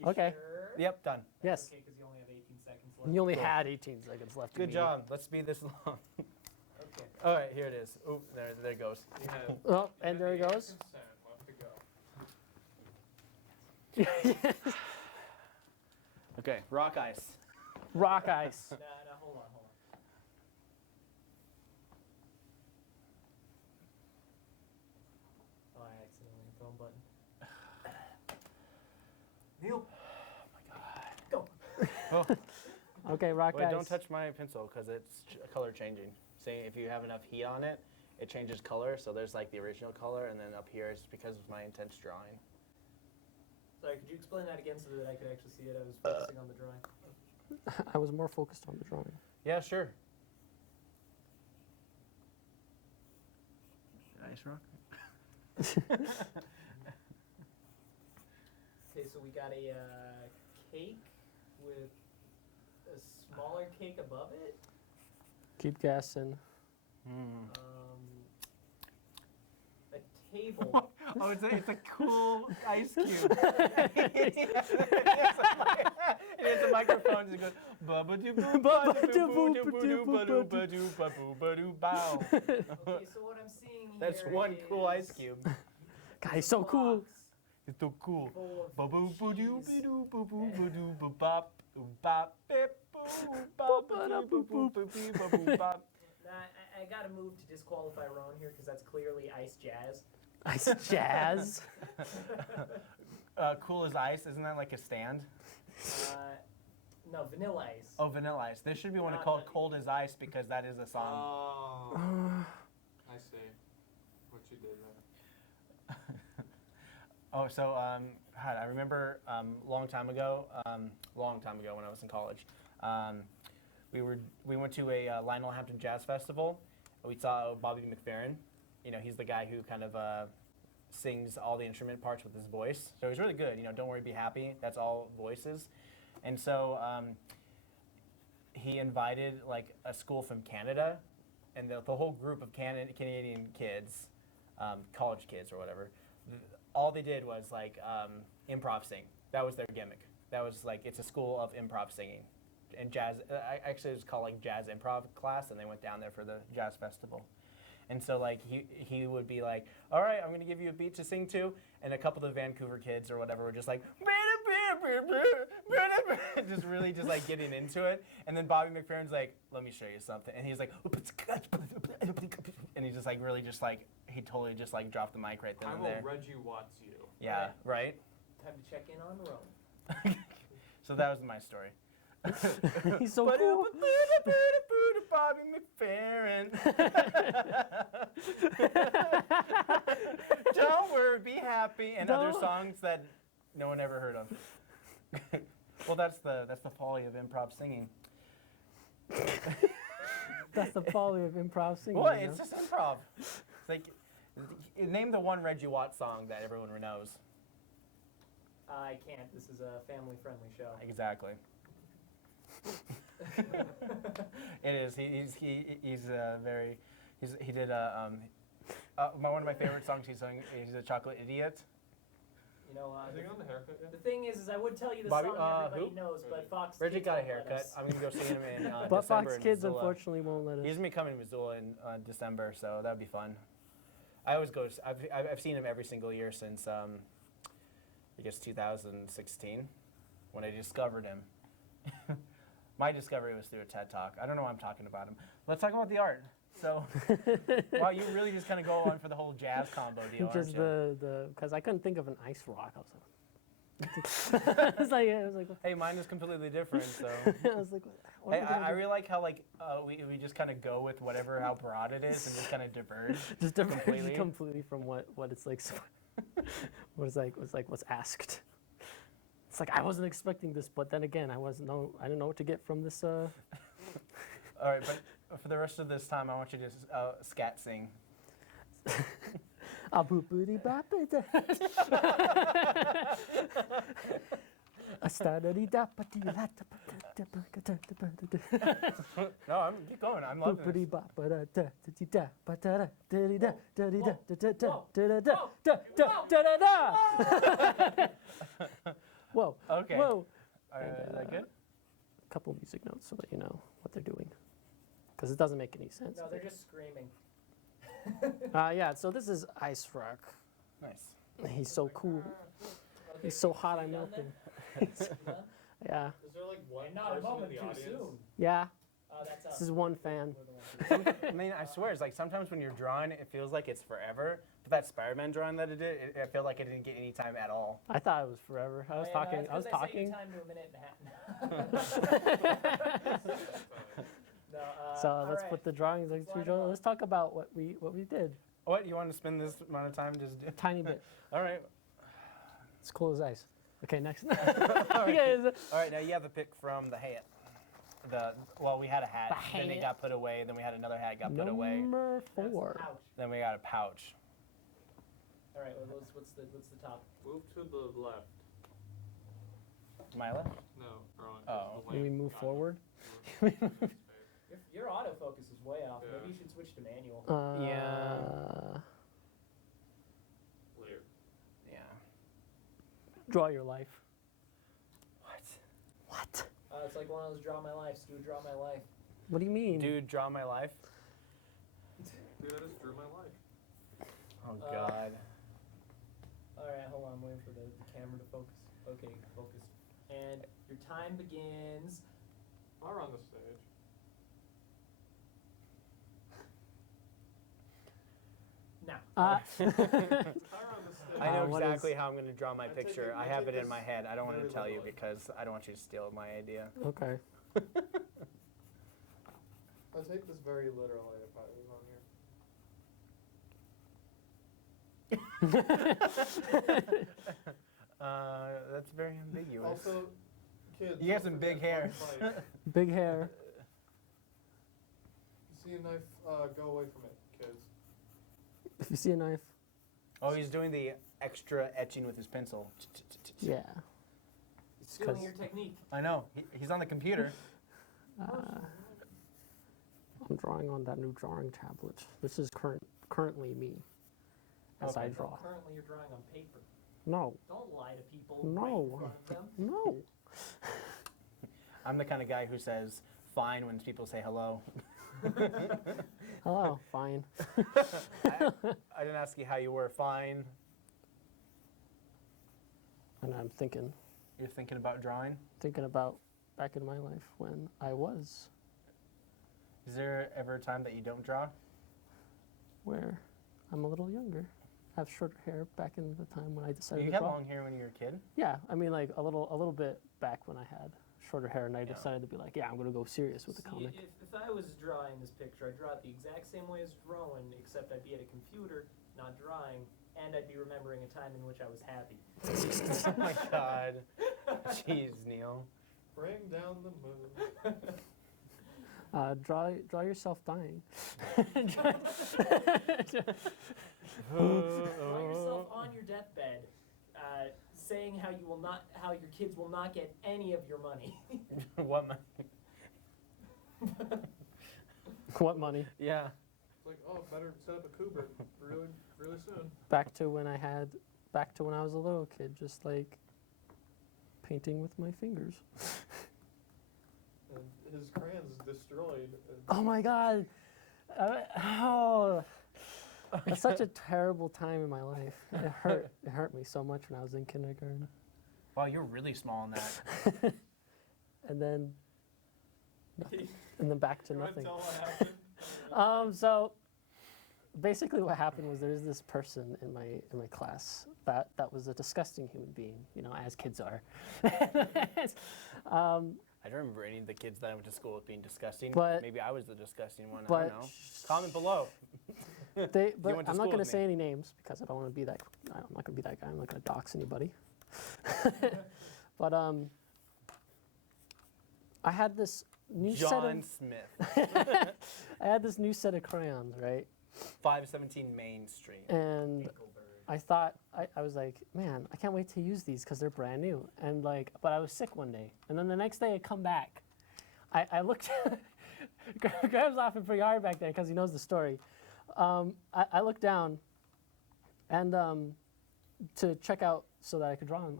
You Okay. Sure? Yep, done. Yes. Okay, because you only have 18 seconds left. You only Cool. had 18 seconds left. Good job. Let's speed this along. Okay. All right, here it is. Oh, there it goes. You have Oh, and there he 98 goes. consent left to go. Okay, rock ice. Rock ice. No, hold on. Oh, I accidentally hit the wrong button. Neil. Go. Oh, Okay, rock wait, ice. don't touch my pencil because it's color changing. See, if you have enough heat on it, it changes color. So there's like the original color, and then up here it's because of my intense drawing. Sorry, could you explain that again so that I could actually see it? I was focusing on the drawing. I was more focused on the drawing. Yeah, sure. Ice rock. Okay, so we got a cake with a smaller cake above it. Keep guessing. A table. Oh, it's a cool ice cube. It has a microphone that goes ba-ba-doo-boo-ba-doo-ba-doo-ba-doo-ba-doo-ba-doo-bow. Okay, so what I'm seeing here That's one cool is ice cube. God, he's so cool. box It's so cool. full of Ba-boo-boo-doo, cheese. ba-doo-boo-boo-boo-bop, bop, bip, boo, bop, ba-doo-boo-boo-boo-boo-bop. Nah, I gotta move to disqualify Rowan here because that's clearly ice jazz. Ice jazz. Cool as ice, isn't that like a stand? No, vanilla ice. Oh, vanilla ice. There should be one Not called that- Cold as Ice because that is a song. Oh, I see what you did there. Oh, so I remember long time ago when I was in college, we went to a Lionel Hampton Jazz Festival. We saw Bobby McFerrin. You know, he's the guy who kind of sings all the instrument parts with his voice. So he's really good. You know, Don't Worry, Be Happy. That's all voices. And so he invited like a school from Canada, and the whole group of Canadian kids, college kids or whatever. All they did was like improv sing. That was their gimmick. That was like, it's a school of improv singing. And jazz, actually it was called like jazz improv class, and they went down there for the jazz festival. And so like he would be like, all right, I'm gonna give you a beat to sing to, and a couple of the Vancouver kids or whatever were just like, just really just like getting into it. And then Bobby McFerrin's like, let me show you something. And he's like, and he just like really just like, he totally just like dropped the mic right then I and will there. Reggie Watts you. Yeah, right? Time to check in on Rowan. So that was my story. He's so cool. Bobby McFerrin. Don't worry, be happy, and other Don't- songs that no one ever heard of. Well, that's the folly of improv singing. That's the folly of improv singing. Well, you it's know? just improv. It's like, name the one Reggie Watts song that everyone knows. I can't. This is a family-friendly show. Exactly. It is. He's very. He did one of my favorite songs he's sung. He's a chocolate idiot. You know, Is he on the haircut yet? the thing is I would tell you the Bobby- song everybody who? knows, but Fox Reggie Kids got a won't let haircut. us. I'm gonna go see him in But December Fox in Kids Missoula. unfortunately won't let us. He's gonna be coming to Missoula in December, so that'd be fun. I always go. I've seen him every single year since I guess 2016, when I discovered him. My discovery was through a TED Talk. I don't know why I'm talking about him. Let's talk about the art. So, wow, you really just kind of go on for the whole jazz combo deal, aren't Just you? because I couldn't think of an ice rock. I was like, I was like, Hey, mine is completely different. So, I was like, what hey, are we gonna I do? really like how we just kind of go with whatever how broad it is and just kind of diverge. Just diverged completely. completely from what it's like. What's asked. It's like I wasn't expecting this, but then again, I didn't know what to get from this. All right, but for the rest of this time, I want you to scat sing. A boopity bopita. A starity dapati la No, keep going. I'm loving boopity this. bopita da da da patara da da da da da da da da. Whoa. Okay. Whoa. Is that good? A couple music notes so that you know what they're doing, because it doesn't make any sense. No, they're just screaming. Yeah. So this is Ice Rock. Nice. He's so cool. Okay, He's so hot. you I'm done melting. then? You done? Yeah. Is there like one And not a person moment in the too audience? soon. Yeah. That's us. This is one fan. We're the ones I mean, I swear, it's like sometimes when you're drawing, it feels like it's forever. But that Spider-Man drawing that it did, I feel like it didn't get any time at all. I thought it was forever. I was Oh, yeah, talking. no, I was that's 'cause I set talking. your time to a minute and a half. No, So all let's right. put the drawings like Slide we them draw. on. Let's talk about what we did. What, you want to spend this amount of time just do? Tiny bit. All right. It's cool as ice. Okay, next. All right. Okay, All right, now you have a pick from the hat. We had a hat, The then it hat. got put away, then we had another hat got put away, Number That's the 4. pouch. then we got a pouch. All right, well, what's the top? Move to the left. My left? No, Rowan. Oh. to the Can we lamp. move Got it. forward? Your autofocus is way off. Yeah. Maybe you should switch to manual. Yeah. Weird. Yeah. Draw your life. What? What? It's like one of those draw my life. Stu, draw my life. What do you mean? Dude, draw my life? Dude, I just drew my life. Oh, Uh, God. All right, hold on. I'm waiting for the camera to focus. Okay, focus. And your time begins. I'll run the stage. Now. I'll run the stage. I know what exactly is- how I'm going to draw my I take picture. it- I I have take it in this my head. I don't want to very tell you literally. because I don't want you to steal my idea. Okay. I take this very literally if I was on here. That's very ambiguous. Also, kids. You have don't some big forget hair. one mic. Big hair. You see a knife, go away from it, kids. If you see a knife, Oh, he's doing the extra etching with his pencil. yeah. It's stealing 'cause- your technique. I know. He's on the computer. I'm drawing on that new drawing tablet. This is currently me as I Okay. draw. Currently, you're drawing on paper. No, Don't lie to people No. right in front of them. no. I'm the kind of guy who says fine when people say hello. Hello, fine. I didn't ask you how you were. Fine. And I'm thinking You're thinking about drawing? about back in my life when I was Is there ever a time that you don't draw? where I'm a little younger. Have shorter hair back in the time when I decided You to had draw. long hair when you were a kid? Yeah, I mean like a little bit back when I had shorter hair and I Yeah. decided to be like, yeah, I'm gonna go serious with the See, comic. if I was drawing this picture, I'd draw it the exact same way as Rowan, except I'd be at a computer, not drawing, and I'd be remembering a time in which I was happy. Oh my God. Jeez, Neil. Bring down the moon. Draw yourself dying. Draw yourself on your deathbed, saying how your kids will not get any of your money. What? What money? Yeah. It's like, oh, better set up a Cooper really, really soon. Back to when I was a little kid, just like painting with my fingers. And his crayon's destroyed. Oh my God! Oh, it's such a terrible time in my life. It hurt. It hurt me so much when I was in kindergarten. Wow, you're really small in that. And then, back to You wanna nothing. tell what happened? So basically what happened was there's this person in my class that was a disgusting human being, you know, as kids are. I don't remember any of the kids that I went to school with being disgusting. But- Maybe I was the disgusting one. I but don't know. Comment below. But went to I'm not school going to with say me. any names because I don't want to be that. I'm not going to be that guy. I'm not going to dox anybody. But I had this new John set Smith, of I had this new set of crayons, right? 517 Main Street. And I thought I was like, man, I can't wait to use these because they're brand new. And like, but I was sick one day, and then the next day I come back. I looked. Graham's laughing pretty hard back there because he knows the story. I looked down, and to check out so that I could draw on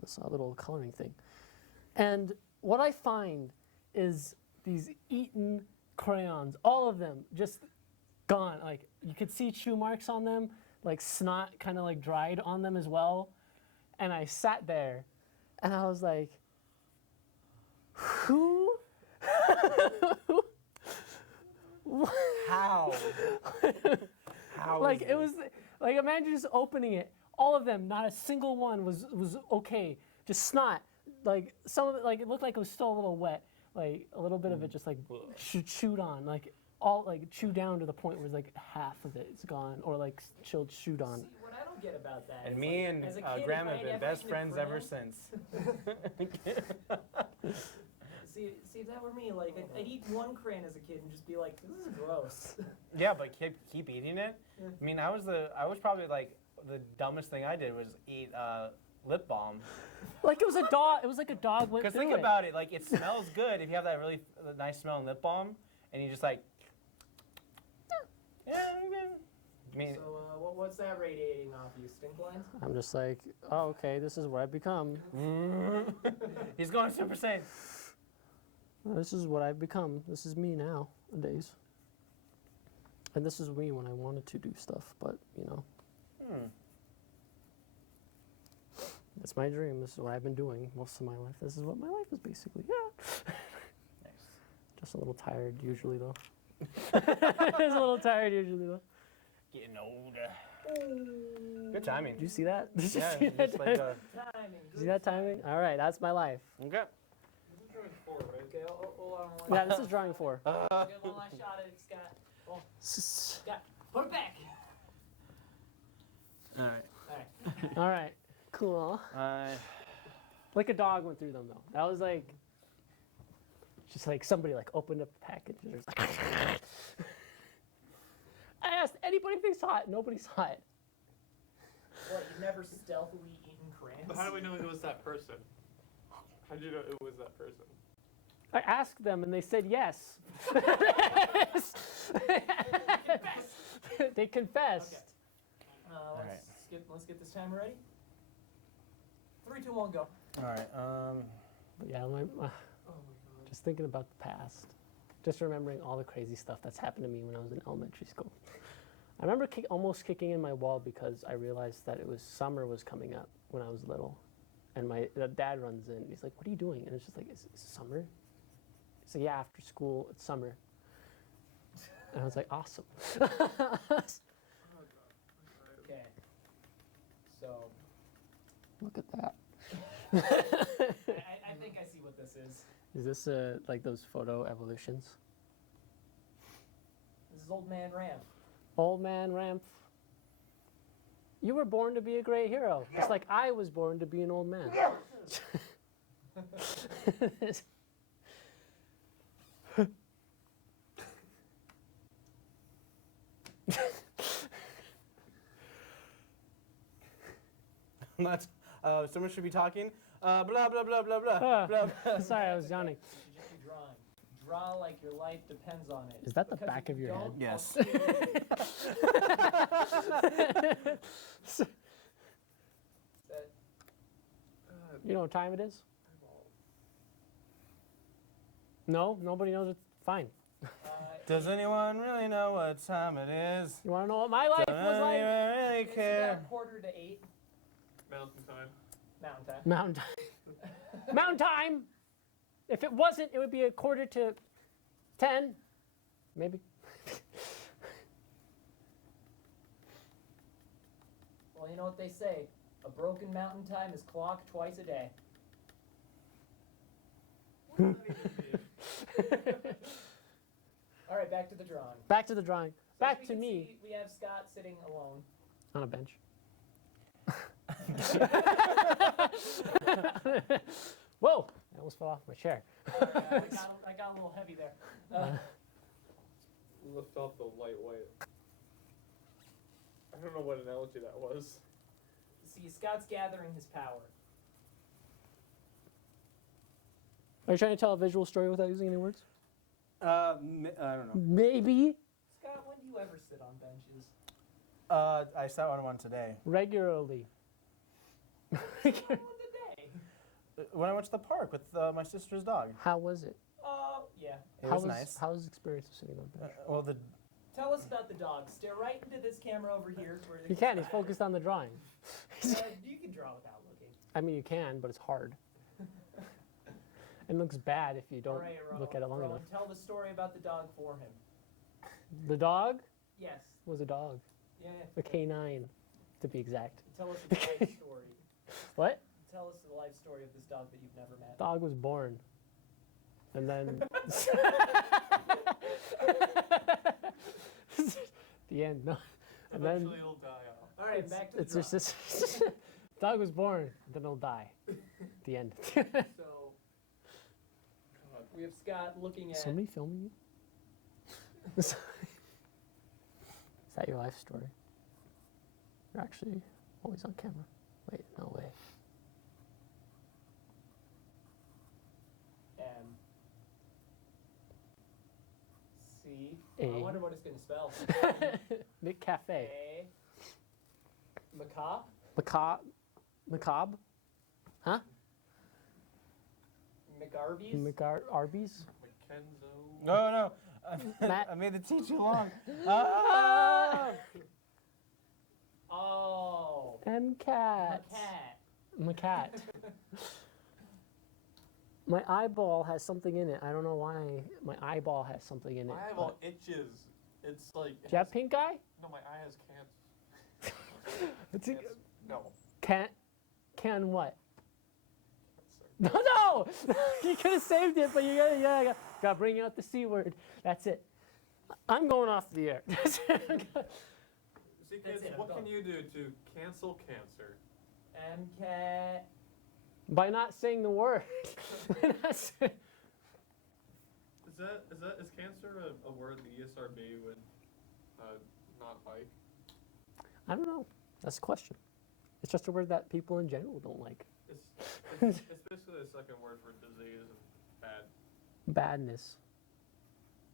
this little coloring thing, and what I find is these eaten crayons, all of them just gone. Like you could see chew marks on them, like snot kind of like dried on them as well. And I sat there, and I was like, who? How? How? Like is it was like imagine just opening it. All of them, not a single one was okay. Just snot. Like some of it, like it looked like it was still a little wet. Like a little bit of it just like chewed on. Like all like chewed down to the point where it's like half of it is gone, or like chewed on. See, what I don't get about that And is, me like, and as a kid, Graham if I have been had best eaten a friends ever crayon- since. See, if that were me, like, I'd eat one crayon as a kid and just be like, this is gross. Yeah, but keep eating it. I mean, I was probably like the dumbest thing I did was eat lip balm. Like it was a dog. It was like a dog went Because through think it. about it, like it smells good if you have that really nice smelling lip balm, and you just like, yeah. I mean, So, what's that radiating off you? Stink lines? I'm just like, oh, okay, this is what I've become. he's going Super Saiyan. This is what I've become. This is me nowadays. And this is me when I wanted to do stuff, but you know, it's my dream. This is what I've been doing most of my life. This is what my life is basically. Yeah. Nice. Just a little tired usually though. Just a little tired usually though. Getting older. Good timing. Did you see that? Did you Yeah, see that just like timing? Timing. See that timing? All right, that's my life. okay. This is drawing 4, right? Okay, hold on. Yeah, this is drawing 4. Get one last shot at it, Scott. Oh, Scott, put it back. All right. Alright. All right, cool. Like a dog went through them though. That was like, just like somebody like opened up the package and there's like, I asked anybody if they saw it. Nobody saw it. What, you've never stealthily eaten crayons? But how do we know it was that person? How do you know it was that person? I asked them and they said yes. They confessed. Okay. right. Let's get this timer ready. 3, 2, 1, go. All right. But yeah, Oh my god. just thinking about the past, just remembering all the crazy stuff that's happened to me when I was in elementary school. I remember almost kicking in my wall because I realized that summer was coming up when I was little, and my dad runs in. He's like, "What are you doing?" And it's just like, "Is it summer?" He's like, "Yeah, after school, it's summer." And I was like, "Awesome." Okay. So, Look at that. I think I see what this is. Is this like those photo evolutions? This is Old Man Ram. Old man Ramph. You were born to be a great hero, just like I was born to be an old man. That's someone should be talking. Blah blah blah blah blah Ah, blah. Sorry, I was yawning. You should just be drawing. Draw like your life depends on it. Is that the Because back if of you your don't, head? I'll Yes. kill you. That, You know what time it is? No, nobody knows. It's fine. Does anyone really know what time it is? You want to know what my life Don't was like? anyone really it's care? about 7:45. Mountain time. Mountain time. Mountain time. Mountain time. If it wasn't, it would be 9:45, maybe. Well, you know what they say. A broken mountain time is clocked twice a day. What does that even mean? All right, back to the drawing. Back to the drawing. So as Back we to can me see, we have Scott sitting alone. on a bench. Whoa! I almost fell off my chair. I got a little heavy there. Lift off the lightweight. I don't know what analogy that was. See, Scott's gathering his power. Are you trying to tell a visual story without using any words? I don't know. Maybe. Scott, when do you ever sit on benches? I sat on one today. Regularly. On the day. When I went to the park with my sister's dog. How was it? Yeah. It was nice. How was the experience of sitting on a bench? Well, the Tell us about the dog. Stare right into this camera over here. Where You can't. He's focused on the drawing. You can draw without looking. I mean, you can, but it's hard. It looks bad if you don't All right, look at it long Rowan, enough. tell the story about the dog for him. The dog Yes. was a dog. Yeah. A canine, to be exact. Tell us the life story. What? Tell us the life story of this dog that you've never met. Dog was born. And then... the end, no. And then Eventually it'll die off. All right, back to the it's drawing. just this... Dog was born, then it'll die. The end. So, we have Scott looking at. Somebody filming you? Is that your life story? You're actually always on camera. Wait, no way. C. A. I wonder what it's going to spell. Nick Cafe. A. Macabre. Macabre? Macabre? Huh? McArby's. Arby's? Mackenzo. no. Matt? I made the T too long. Oh. MCAT. Macat. Macat. My eyeball has something in it. I don't know why my eyeball has something in it. My eyeball itches. It's like. Do you have pink eye? No, my eye has cancer. It's a, No. can what? Cancer. No! You could have saved it, but you gotta bring out the C word. That's it. I'm going off the air. See, kids, That's it, I'm what done. can you do to cancel cancer? MCAT. By not saying the word. Is cancer a word the ESRB would not like? I don't know. That's the question. It's just a word that people in general don't like. It's basically the second word for disease and bad. Badness.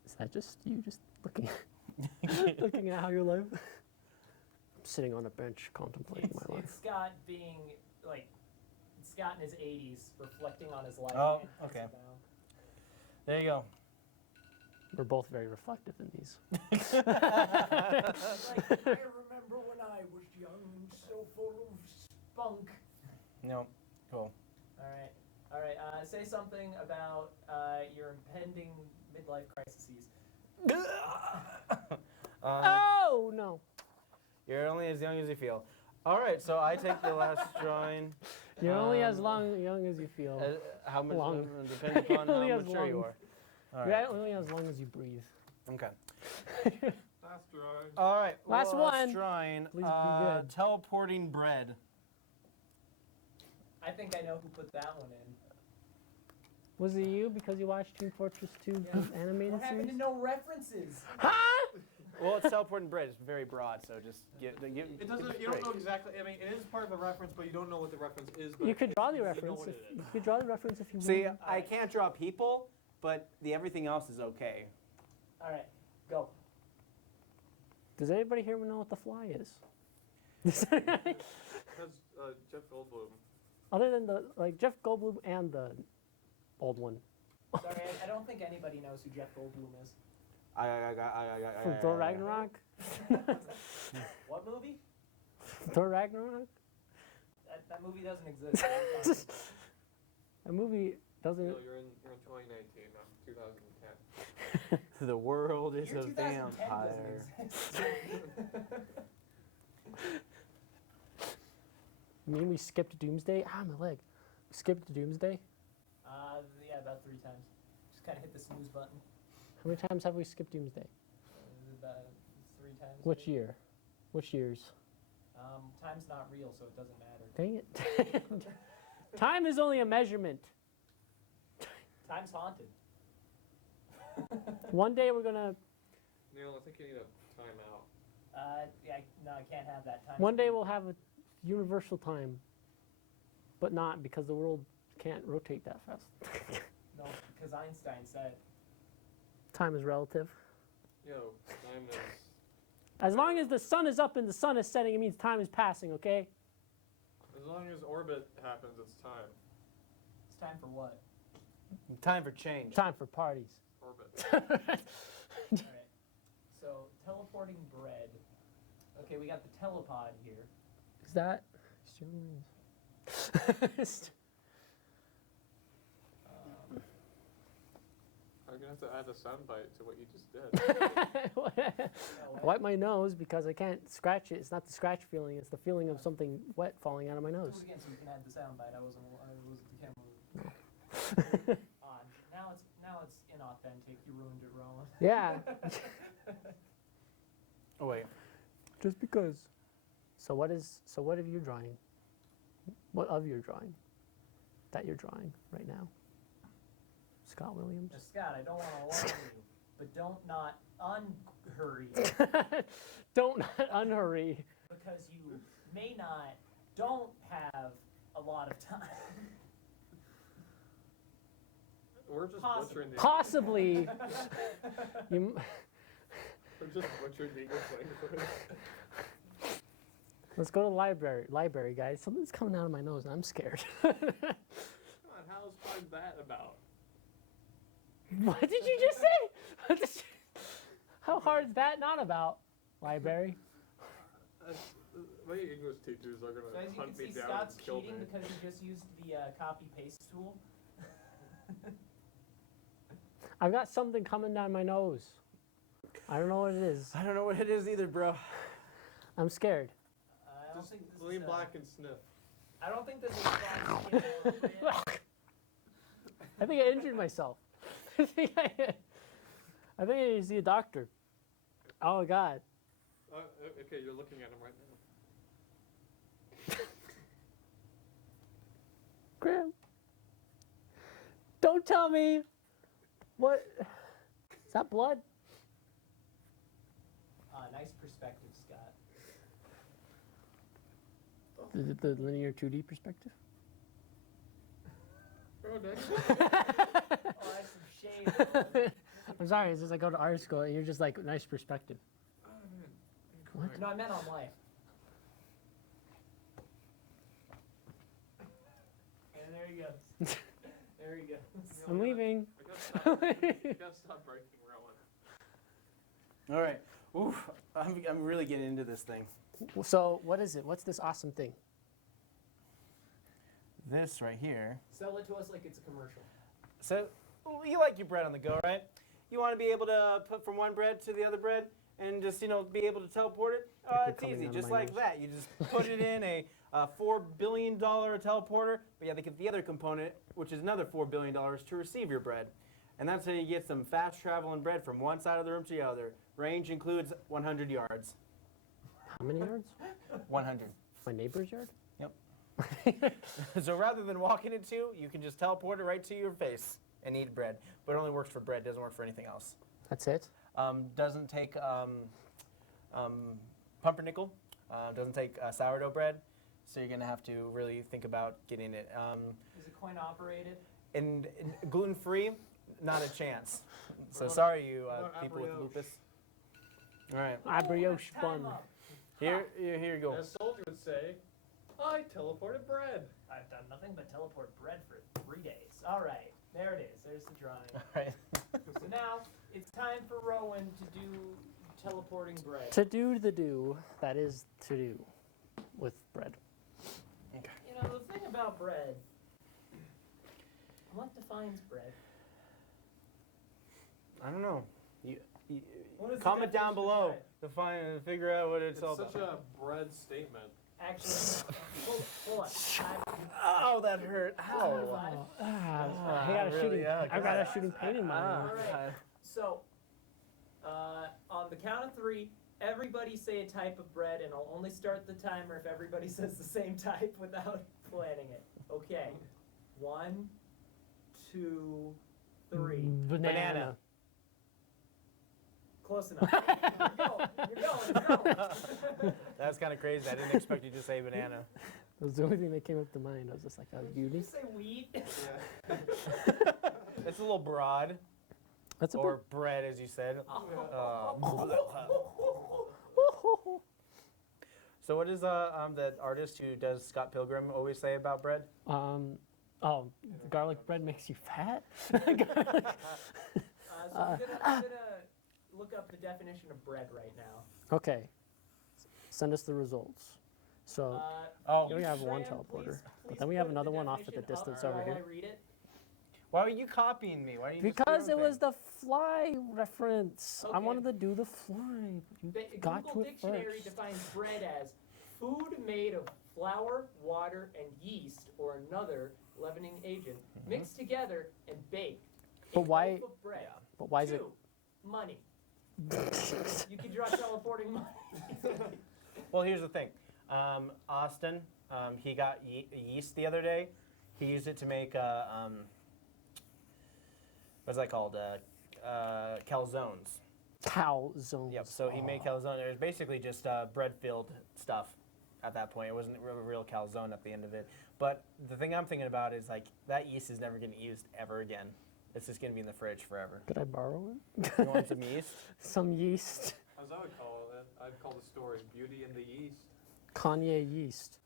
Is that just you just looking looking at how you live? I'm sitting on a bench contemplating my life. It's Scott being like Scott in his 80s, reflecting on his life. Oh, and okay. it's about- There you go. We're both very reflective in these. Like, I remember when I was young and so full of spunk. No. Cool. All right. Say something about your impending midlife crises. Oh no! You're only as young as you feel. All right, so I take the last drawing. You're only as young as you feel. How much? Long. Depends upon how Only as mature you long. are. All You're right. only as long as you breathe. Okay. Last drawing. All right. Last last one. drawing. Please be good. Teleporting bread. I think I know who put that one in. Was it you because you watched Team Fortress 2 Yeah. animated We're having series? to know references. Huh? Well, it's teleporting bread. It's very broad, so just get. It doesn't. You don't know exactly. I mean, it is part of the reference, but you don't know what the reference is. But You could draw the you know reference. what If, it you is. could draw the reference if you See, want. I can't draw people, but the everything else is okay. All right, go. Does anybody here know what the fly is? That's Jeff Goldblum. Other than Jeff Goldblum and the old one Sorry, I don't think anybody knows who Jeff Goldblum is. from Thor Ragnarok. What movie? Thor Ragnarok. That movie doesn't exist. That movie doesn't. No, you're in 2019, not 2010. The world is Year a 2010 vampire. doesn't exist. You mean we skipped Doomsday? Ah, my leg. We skipped Doomsday. Yeah, about 3 times. Just kind of hit the snooze button. How many times have we skipped Doomsday? About 3 times. Which maybe. year? Which years? Time's not real, so it doesn't matter. Dang it. Time is only a measurement. Time's haunted. One day we're gonna. Neil, I think you need a timeout. Yeah, no, I can't have that time. One day we'll have a universal time, but not because the world can't rotate that fast. No, because Einstein said. Time is relative. Yo, time is. As long as the sun is up and the sun is setting, it means time is passing, okay? As long as orbit happens, it's time. It's time for what? Time for change. Time for parties. Orbit. Alright. So, teleporting bread. Okay, we got the telepod here. Is that? I'm gonna have to add a soundbite to what you just did. I wipe my nose because I can't scratch it. It's not the scratch feeling, it's the feeling of something wet falling out of my Do nose. it again so we can add the soundbite. I wasn't the camera. On. Now it's inauthentic. You ruined it, Rowan. Yeah, Oh wait. just because. So what are you drawing? What of your drawing? That you're drawing right now? Scott Williams? Now, Scott, I don't want to alarm you, but don't not unhurry Don't unhurry. because you don't have a lot of time. We're just Possibly. butchering the Possibly. You, We're just butchering the English language. let's go to the library, guys. Something's coming out of my nose and I'm scared. Come on, how's hard that about? What did you just say? How hard is that not about? Library. My English teachers are So gonna as you hunt can me see, down Scott's and kill cheating me. because he just used the copy-paste tool. I've got something coming down my nose. I don't know what it is. I don't know what it is either, bro. I'm scared. I don't Just think this lean is, back and sniff. I don't think this is appropriate. I think I injured myself. I think I need to see a doctor. Oh God. Okay, you're looking at him right now. Graham. Don't tell me. What? Is that blood? Nice perspective, Scott. Is it the linear 2D perspective? Bro, next. Oh, that's some shade. Rowan. I'm sorry, it's just I go to art school and you're just like, nice perspective. Oh, man. What? No, I meant on life. And there he goes. There he goes. I'm leaving. I gotta stop breaking Rowan. All right. Oof. I'm really getting into this thing. So what is it? What's this awesome thing? This right here. Sell it to us like it's a commercial. So you like your bread on the go, right? You want to be able to put from one bread to the other bread and just, be able to teleport it? Liquid It's coming easy, out of just my like nose. that. You just put it in a $4 billion teleporter, but you have to get the other component, which is another $4 billion to receive your bread. And that's how you get some fast traveling bread from one side of the room to the other. Range includes 100 yards. How many yards? 100. My neighbor's yard? Yep. So rather than walking it to, you can just teleport it right to your face and eat bread. But it only works for bread, doesn't work for anything else. That's it? Doesn't take pumpernickel, doesn't take sourdough bread, so you're gonna have to really think about getting it. Is it coin operated? And gluten-free, not a chance. So What sorry, you about people with brioche? lupus. All right, Ah, brioche Time bun. up. here you go. As Soldier would say, I teleported bread. I've done nothing but teleport bread for 3 days. All right, there it is. There's the drawing. All right. So now it's time for Rowan to do teleporting bread. To do the do that is to do with bread. You know, the thing about bread, what defines bread? I don't know. What is the Comment down definition of below bread? to find figure out what it's all It's such about. a bread statement. Actually, hold on. Oh, that hurt. Ow. I got a really, shooting. yeah, I got a shooting pain in my Ah. eye. All right. So, on the count of 3, everybody say a type of bread, and I'll only start the timer if everybody says the same type without planning it. Okay. 1, 2, 3. Banana. Close enough. You're going. That's kind of crazy. I didn't expect you to say banana. That was the only thing that came up to mind. I was just like, oh, Did beauty. you say wheat? Yeah. It's a little broad, That's a or bread, as you said. So what does the artist who does Scott Pilgrim always say about bread? Garlic bread makes you fat. So I'm gonna look up the definition of bread right now. Okay. Send us the results. So Oh, here we have one Sam, teleporter, please but then we have put another the one off at the definition up distance over while here. I read it. why are you copying me? Why are you just do Because your it was thing? the fly reference. I Okay. wanted to do the fly. But you got Google to it Dictionary first. defines bread as food made of flour, water, and yeast or another leavening agent mixed together and baked. But A why- loaf of bread. But why is 2, it? money. You can draw teleporting money. Well, here's the thing. Austin, he got yeast the other day. He used it to make what's that called? Calzones. Calzones. Yep. So he made calzone. It was basically just bread-filled stuff at that point. It wasn't a real calzone at the end of it. But the thing I'm thinking about is like that yeast is never going to be used ever again. It's just going to be in the fridge forever. Could I borrow it? You want some yeast? Some yeast. As I would call it, I'd call the story Beauty and the Yeast. Kanye yeast.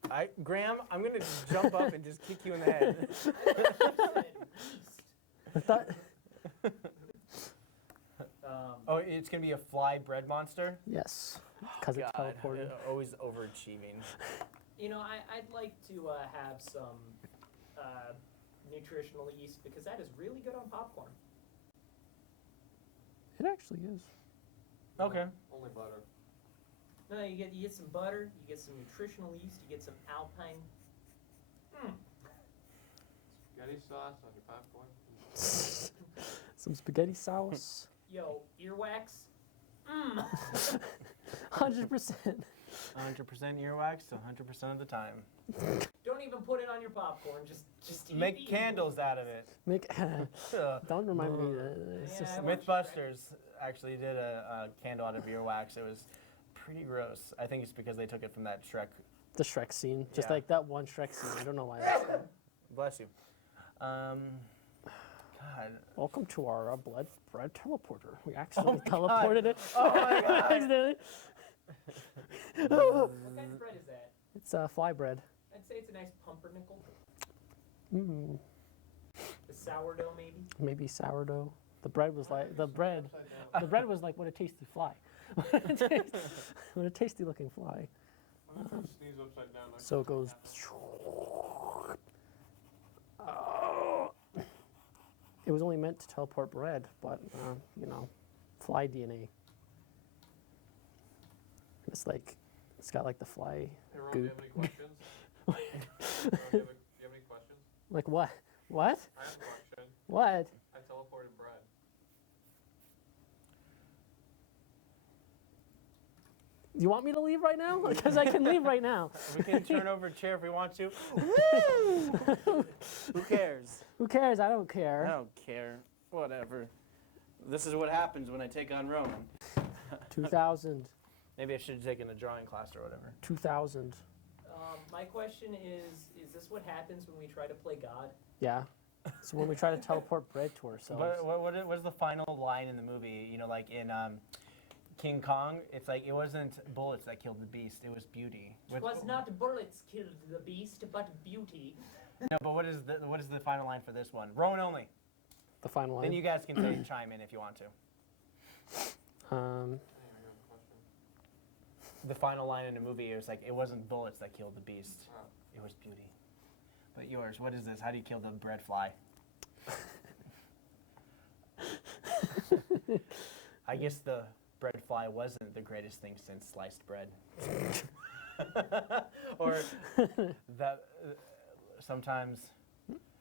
Graham, I'm going to jump up and just kick you in the head. I thought. Oh, it's going to be a fly bread monster? Yes. Because it's God, teleported. always overachieving. You know, I'd like to have some nutritional yeast because that is really good on popcorn. It actually is. Okay. Only butter. No, you get some butter, you get some nutritional yeast, you get some Alpine. Spaghetti sauce on your popcorn. Some spaghetti sauce. Yo, earwax. 100%. 100% earwax, 100% of the time. Don't even put it on your popcorn. Just eat Make the candles out of it. Make. Don't remind me. It's Yeah, just. I watched Mythbusters actually did a candle out of earwax. It was pretty gross. I think it's because they took it from that Shrek. The Shrek scene. Just Yeah. like that one Shrek scene. I don't know why that's there. Bless you. God. Welcome to our bread teleporter. We accidentally teleported it. Oh my God. Accidentally. What kind of bread is that? It's fly bread. I'd say it's a nice pumpernickel. Mm, The sourdough, maybe. maybe sourdough. The bread was like the bread. The bread was like what a tasty fly. What a tasty looking fly. I'm going to sneeze upside down. So it goes. It was only meant to teleport bread, but you know, fly DNA. It's like, it's got like the fly. Hey, Ron, do you have any questions? Ron, do you have any questions? Like what? What? I have a question. What? I teleported bread. You want me to leave right now? Because I can leave right now. We can turn over a chair if we want to. Who cares? Who cares? I don't I care. don't care. Whatever. This is what happens when I take on Rowan. 2000. Maybe I should have taken a drawing class or whatever. 2000. My question is this what happens when we try to play God? Yeah. So when we try to teleport bread to ourselves. What was the final line in the movie? You know, like in King Kong, it's like it wasn't bullets that killed the beast; it was beauty. It was not bullets killed the beast, but beauty. No, but what is the final line for this one? Rowan only. The final line. Then you guys can chime in if you want to. The final line in the movie, it was like, it wasn't bullets that killed the beast. Oh. It was beauty. But yours, what is this? How do you kill the bread fly? I guess the bread fly wasn't the greatest thing since sliced bread. Or that sometimes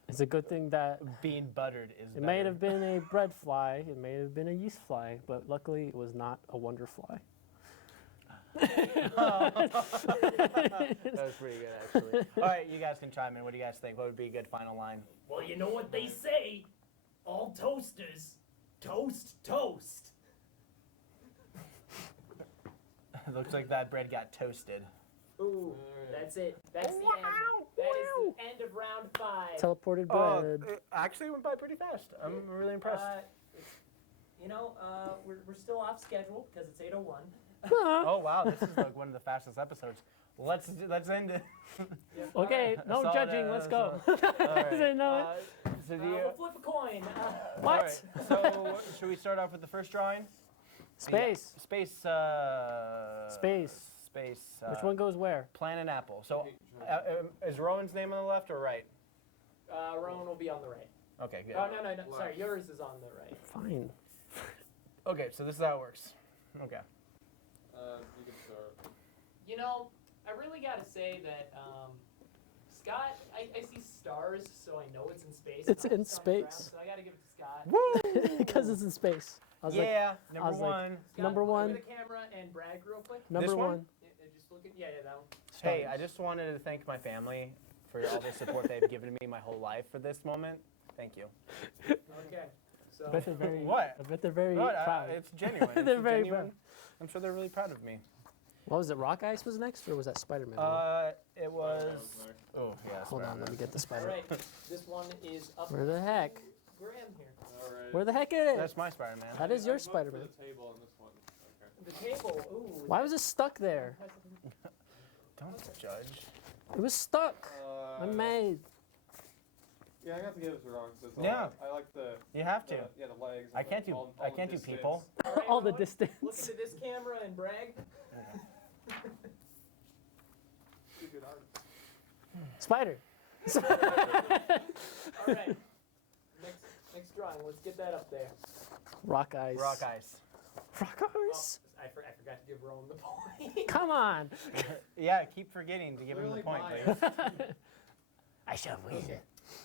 It's a good thing that being buttered is it better. may have been a bread fly, it may have been a yeast fly, but luckily it was not a wonder fly. That was pretty good, actually. All right, you guys can chime in. What do you guys think? What would be a good final line? Well, you know what they say. All toasters toast toast. Looks like that bread got toasted. Ooh, that's it. That's the end. That is the end of round 5. Teleported Oh, bread. it actually went by pretty fast. I'm really impressed. We're still off schedule because it's 8:01. Oh wow, this is like one of the fastest episodes. Let's end it. Okay, no Solid, judging, let's go. all right. Say no. So do We'll flip a coin. What? All right, so should we start off with the first drawing? Space. Yeah. Space. Space. Space. Which one goes where? Plan an apple. So is Rowan's name on the left or right? Rowan will be on the right. Okay, good. Oh, no. Sorry, yours is on the right. Fine. Okay, so this is how it works. Okay. You can start. You know, I really gotta say that Scott, I see stars, so I know it's in space. It's I know in it's on the ground, space. so I gotta give it to Scott. Woo! Because it's in space. I was like, Yeah, I number was like, one. Scott, Number look one. at the camera and brag real quick. number This one? one. Just look at that one. Hey, Stars. I just wanted to thank my family for all the support they've given me my whole life for this moment. Thank you. Okay. So I bet they're very, What? I bet they're very No, proud. it's genuine. It's They're very genuine. proud. I'm sure they're really proud of me. What was it? Rock Ice was next, or was that Spider-Man? It was. Oh yeah. Hold on, let me get the all Spider. right, this one is up Where the heck? to Graham here. Alright. Where the heck is That's it? my Spider-Man. That is your I vote for Spider-Man. the table on this one. Okay. The table. Ooh. Why was it stuck there? Don't judge. It was stuck. I'm mad. Yeah, I have to give it to Ron. So it's Yeah. I like the. You have to. The legs. I and can't do. all I the can't do distance. people. All, right, All the Rowan, distance. Look into this camera and brag. You're a good artist. Spider. All right. Next drawing. Let's get that up there. Rock Ice. Rock ice. Rock Oh, Ice. I forgot to give Rowan the point. Come on. Yeah, keep forgetting to give him the Clearly point, biased. please. I shall win. Okay.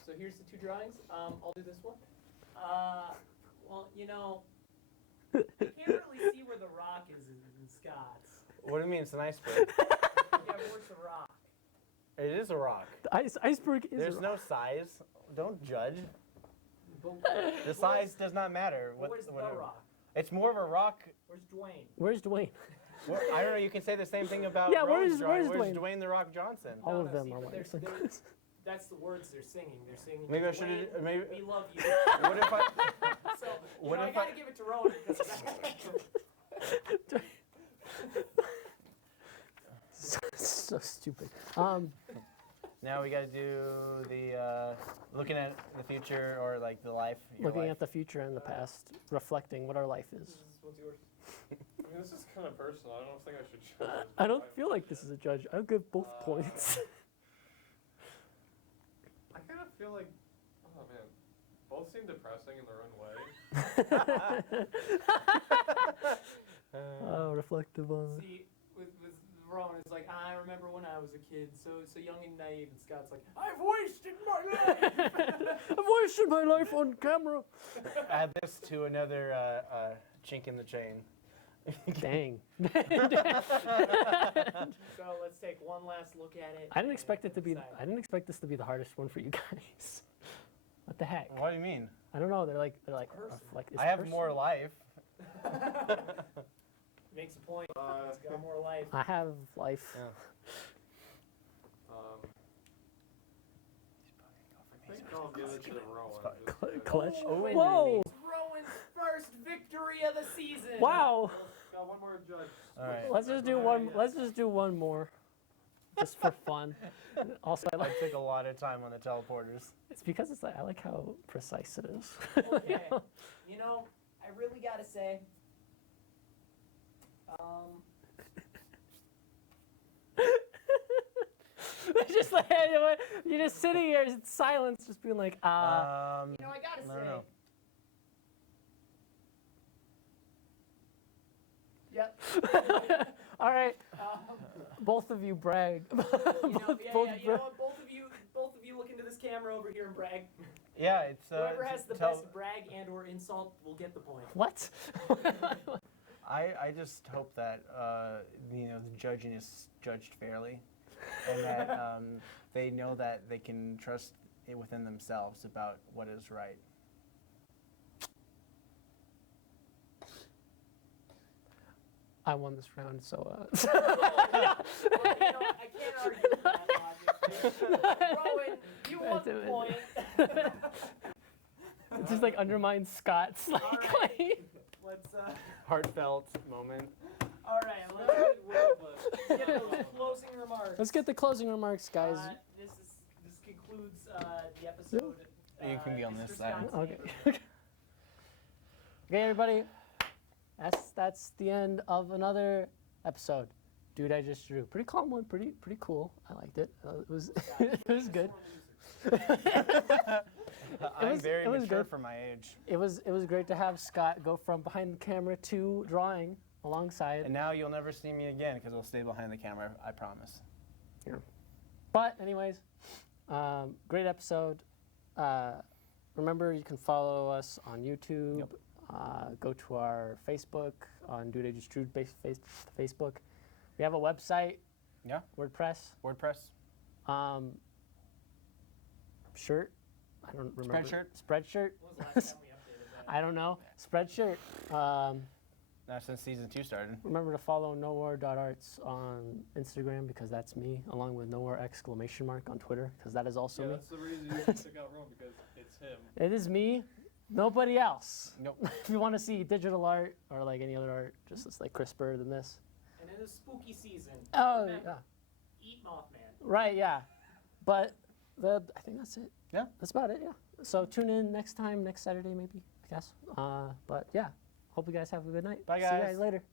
So here's the 2 drawings. I'll do this one. Well, you can't really see where the rock is in Scott's. What do you mean? It's an iceberg. Yeah, where's the rock? It is a rock. The iceberg is There's a no size. Don't judge. But The size does not matter. where's the whatever. rock? It's more of a rock. Where's Dwayne? Where's Dwayne? I don't know. You can say the same thing about Yeah, Rowan's where's drawing. Dwayne? Dwayne the Rock Johnson? All No, of no, them see, are but white. there's- That's the words they're singing. They're singing. Maybe I should Dwayne, have. Maybe. we love you. What if I? So What I if gotta I- give it to Rowan because of that. So stupid. Now we got to do the looking at the future or like the life. Your Looking life. at the future and the past, reflecting what our life is. This one's yours. I mean, this is kind of personal. I don't think I should show this. I don't feel like this is a judge. I'll give both points. I kind of feel like, oh man, both seem depressing in their own way. Oh, reflective on. See, with Rowan, it's like I remember when I was a kid, so young and naive, and Scott's like, I've wasted my life. I've wasted my life on camera. Add this to another chink in the chain. Dang. So let's take one last look at it. I didn't expect it to be. decide. I didn't expect this to be the hardest one for you guys. What the heck? What do you mean? I don't know. They're like personal. it's I have personal. more life. Makes a point. It's got more life. I have life. I think I'll give it to Rowan. Clutch. Oh. Whoa! Rowan's first victory of the season. Wow. Got one more judge. All right. Let's just do one. Let's just do one more, just for fun. Also, I I like. took a lot of time on the teleporters. It's because it's like I like how precise it is. Okay. You know, I really gotta say, It's just like you're just sitting here in silence, just being like, you know, I gotta no, say. no. Yep. all right, both of you brag. You know, both, yeah, both yeah, you know what? Both of you look into this camera over here and brag. Yeah, it's Whoever has the tell- best brag and/or insult will get the point. What? I just hope that the judging is judged fairly, and that they know that they can trust it within themselves about what is right. I won this round, so. Well, you know, I can't argue with that logic. Rowan, you won the point. It just like undermines Scott's like. All right. Let's Heartfelt moment. all right, let's get those closing remarks. Let's get the closing remarks, guys. This concludes the episode. You can be on Mr. this side. Scott's Okay. neighborhood. Okay, everybody. That's the end of another episode. Dude, I just drew. Pretty calm one. Pretty cool. I liked it. It was it was good. I'm very it was mature good. for my age. It was great to have Scott go from behind the camera to drawing alongside. And now you'll never see me again because I'll stay behind the camera, I promise. But anyways, great episode. Remember, you can follow us on YouTube. Yep. Go to our Facebook on Dude I Just Drew Facebook. We have a website. Yeah. WordPress. WordPress. Shirt. I don't remember. Spreadshirt. Spreadshirt. When was the last time we updated that? I don't know. Spreadshirt. Not since season 2 started. Remember to follow nowhere.arts on Instagram because that's me, along with nowhere ! On Twitter because that is also Yeah, me. that's the reason you should check out Rowan because it's him. It is me, nobody else. Nope. If you want to see digital art or like any other art, just it's like crisper than this. And in the spooky season. Oh, remember, yeah. Eat Mothman. Right, yeah. But I think that's it. Yeah. That's about it, yeah. So tune in next time, next Saturday maybe, I guess. But yeah, hope you guys have a good night. Bye, See you guys. guys later.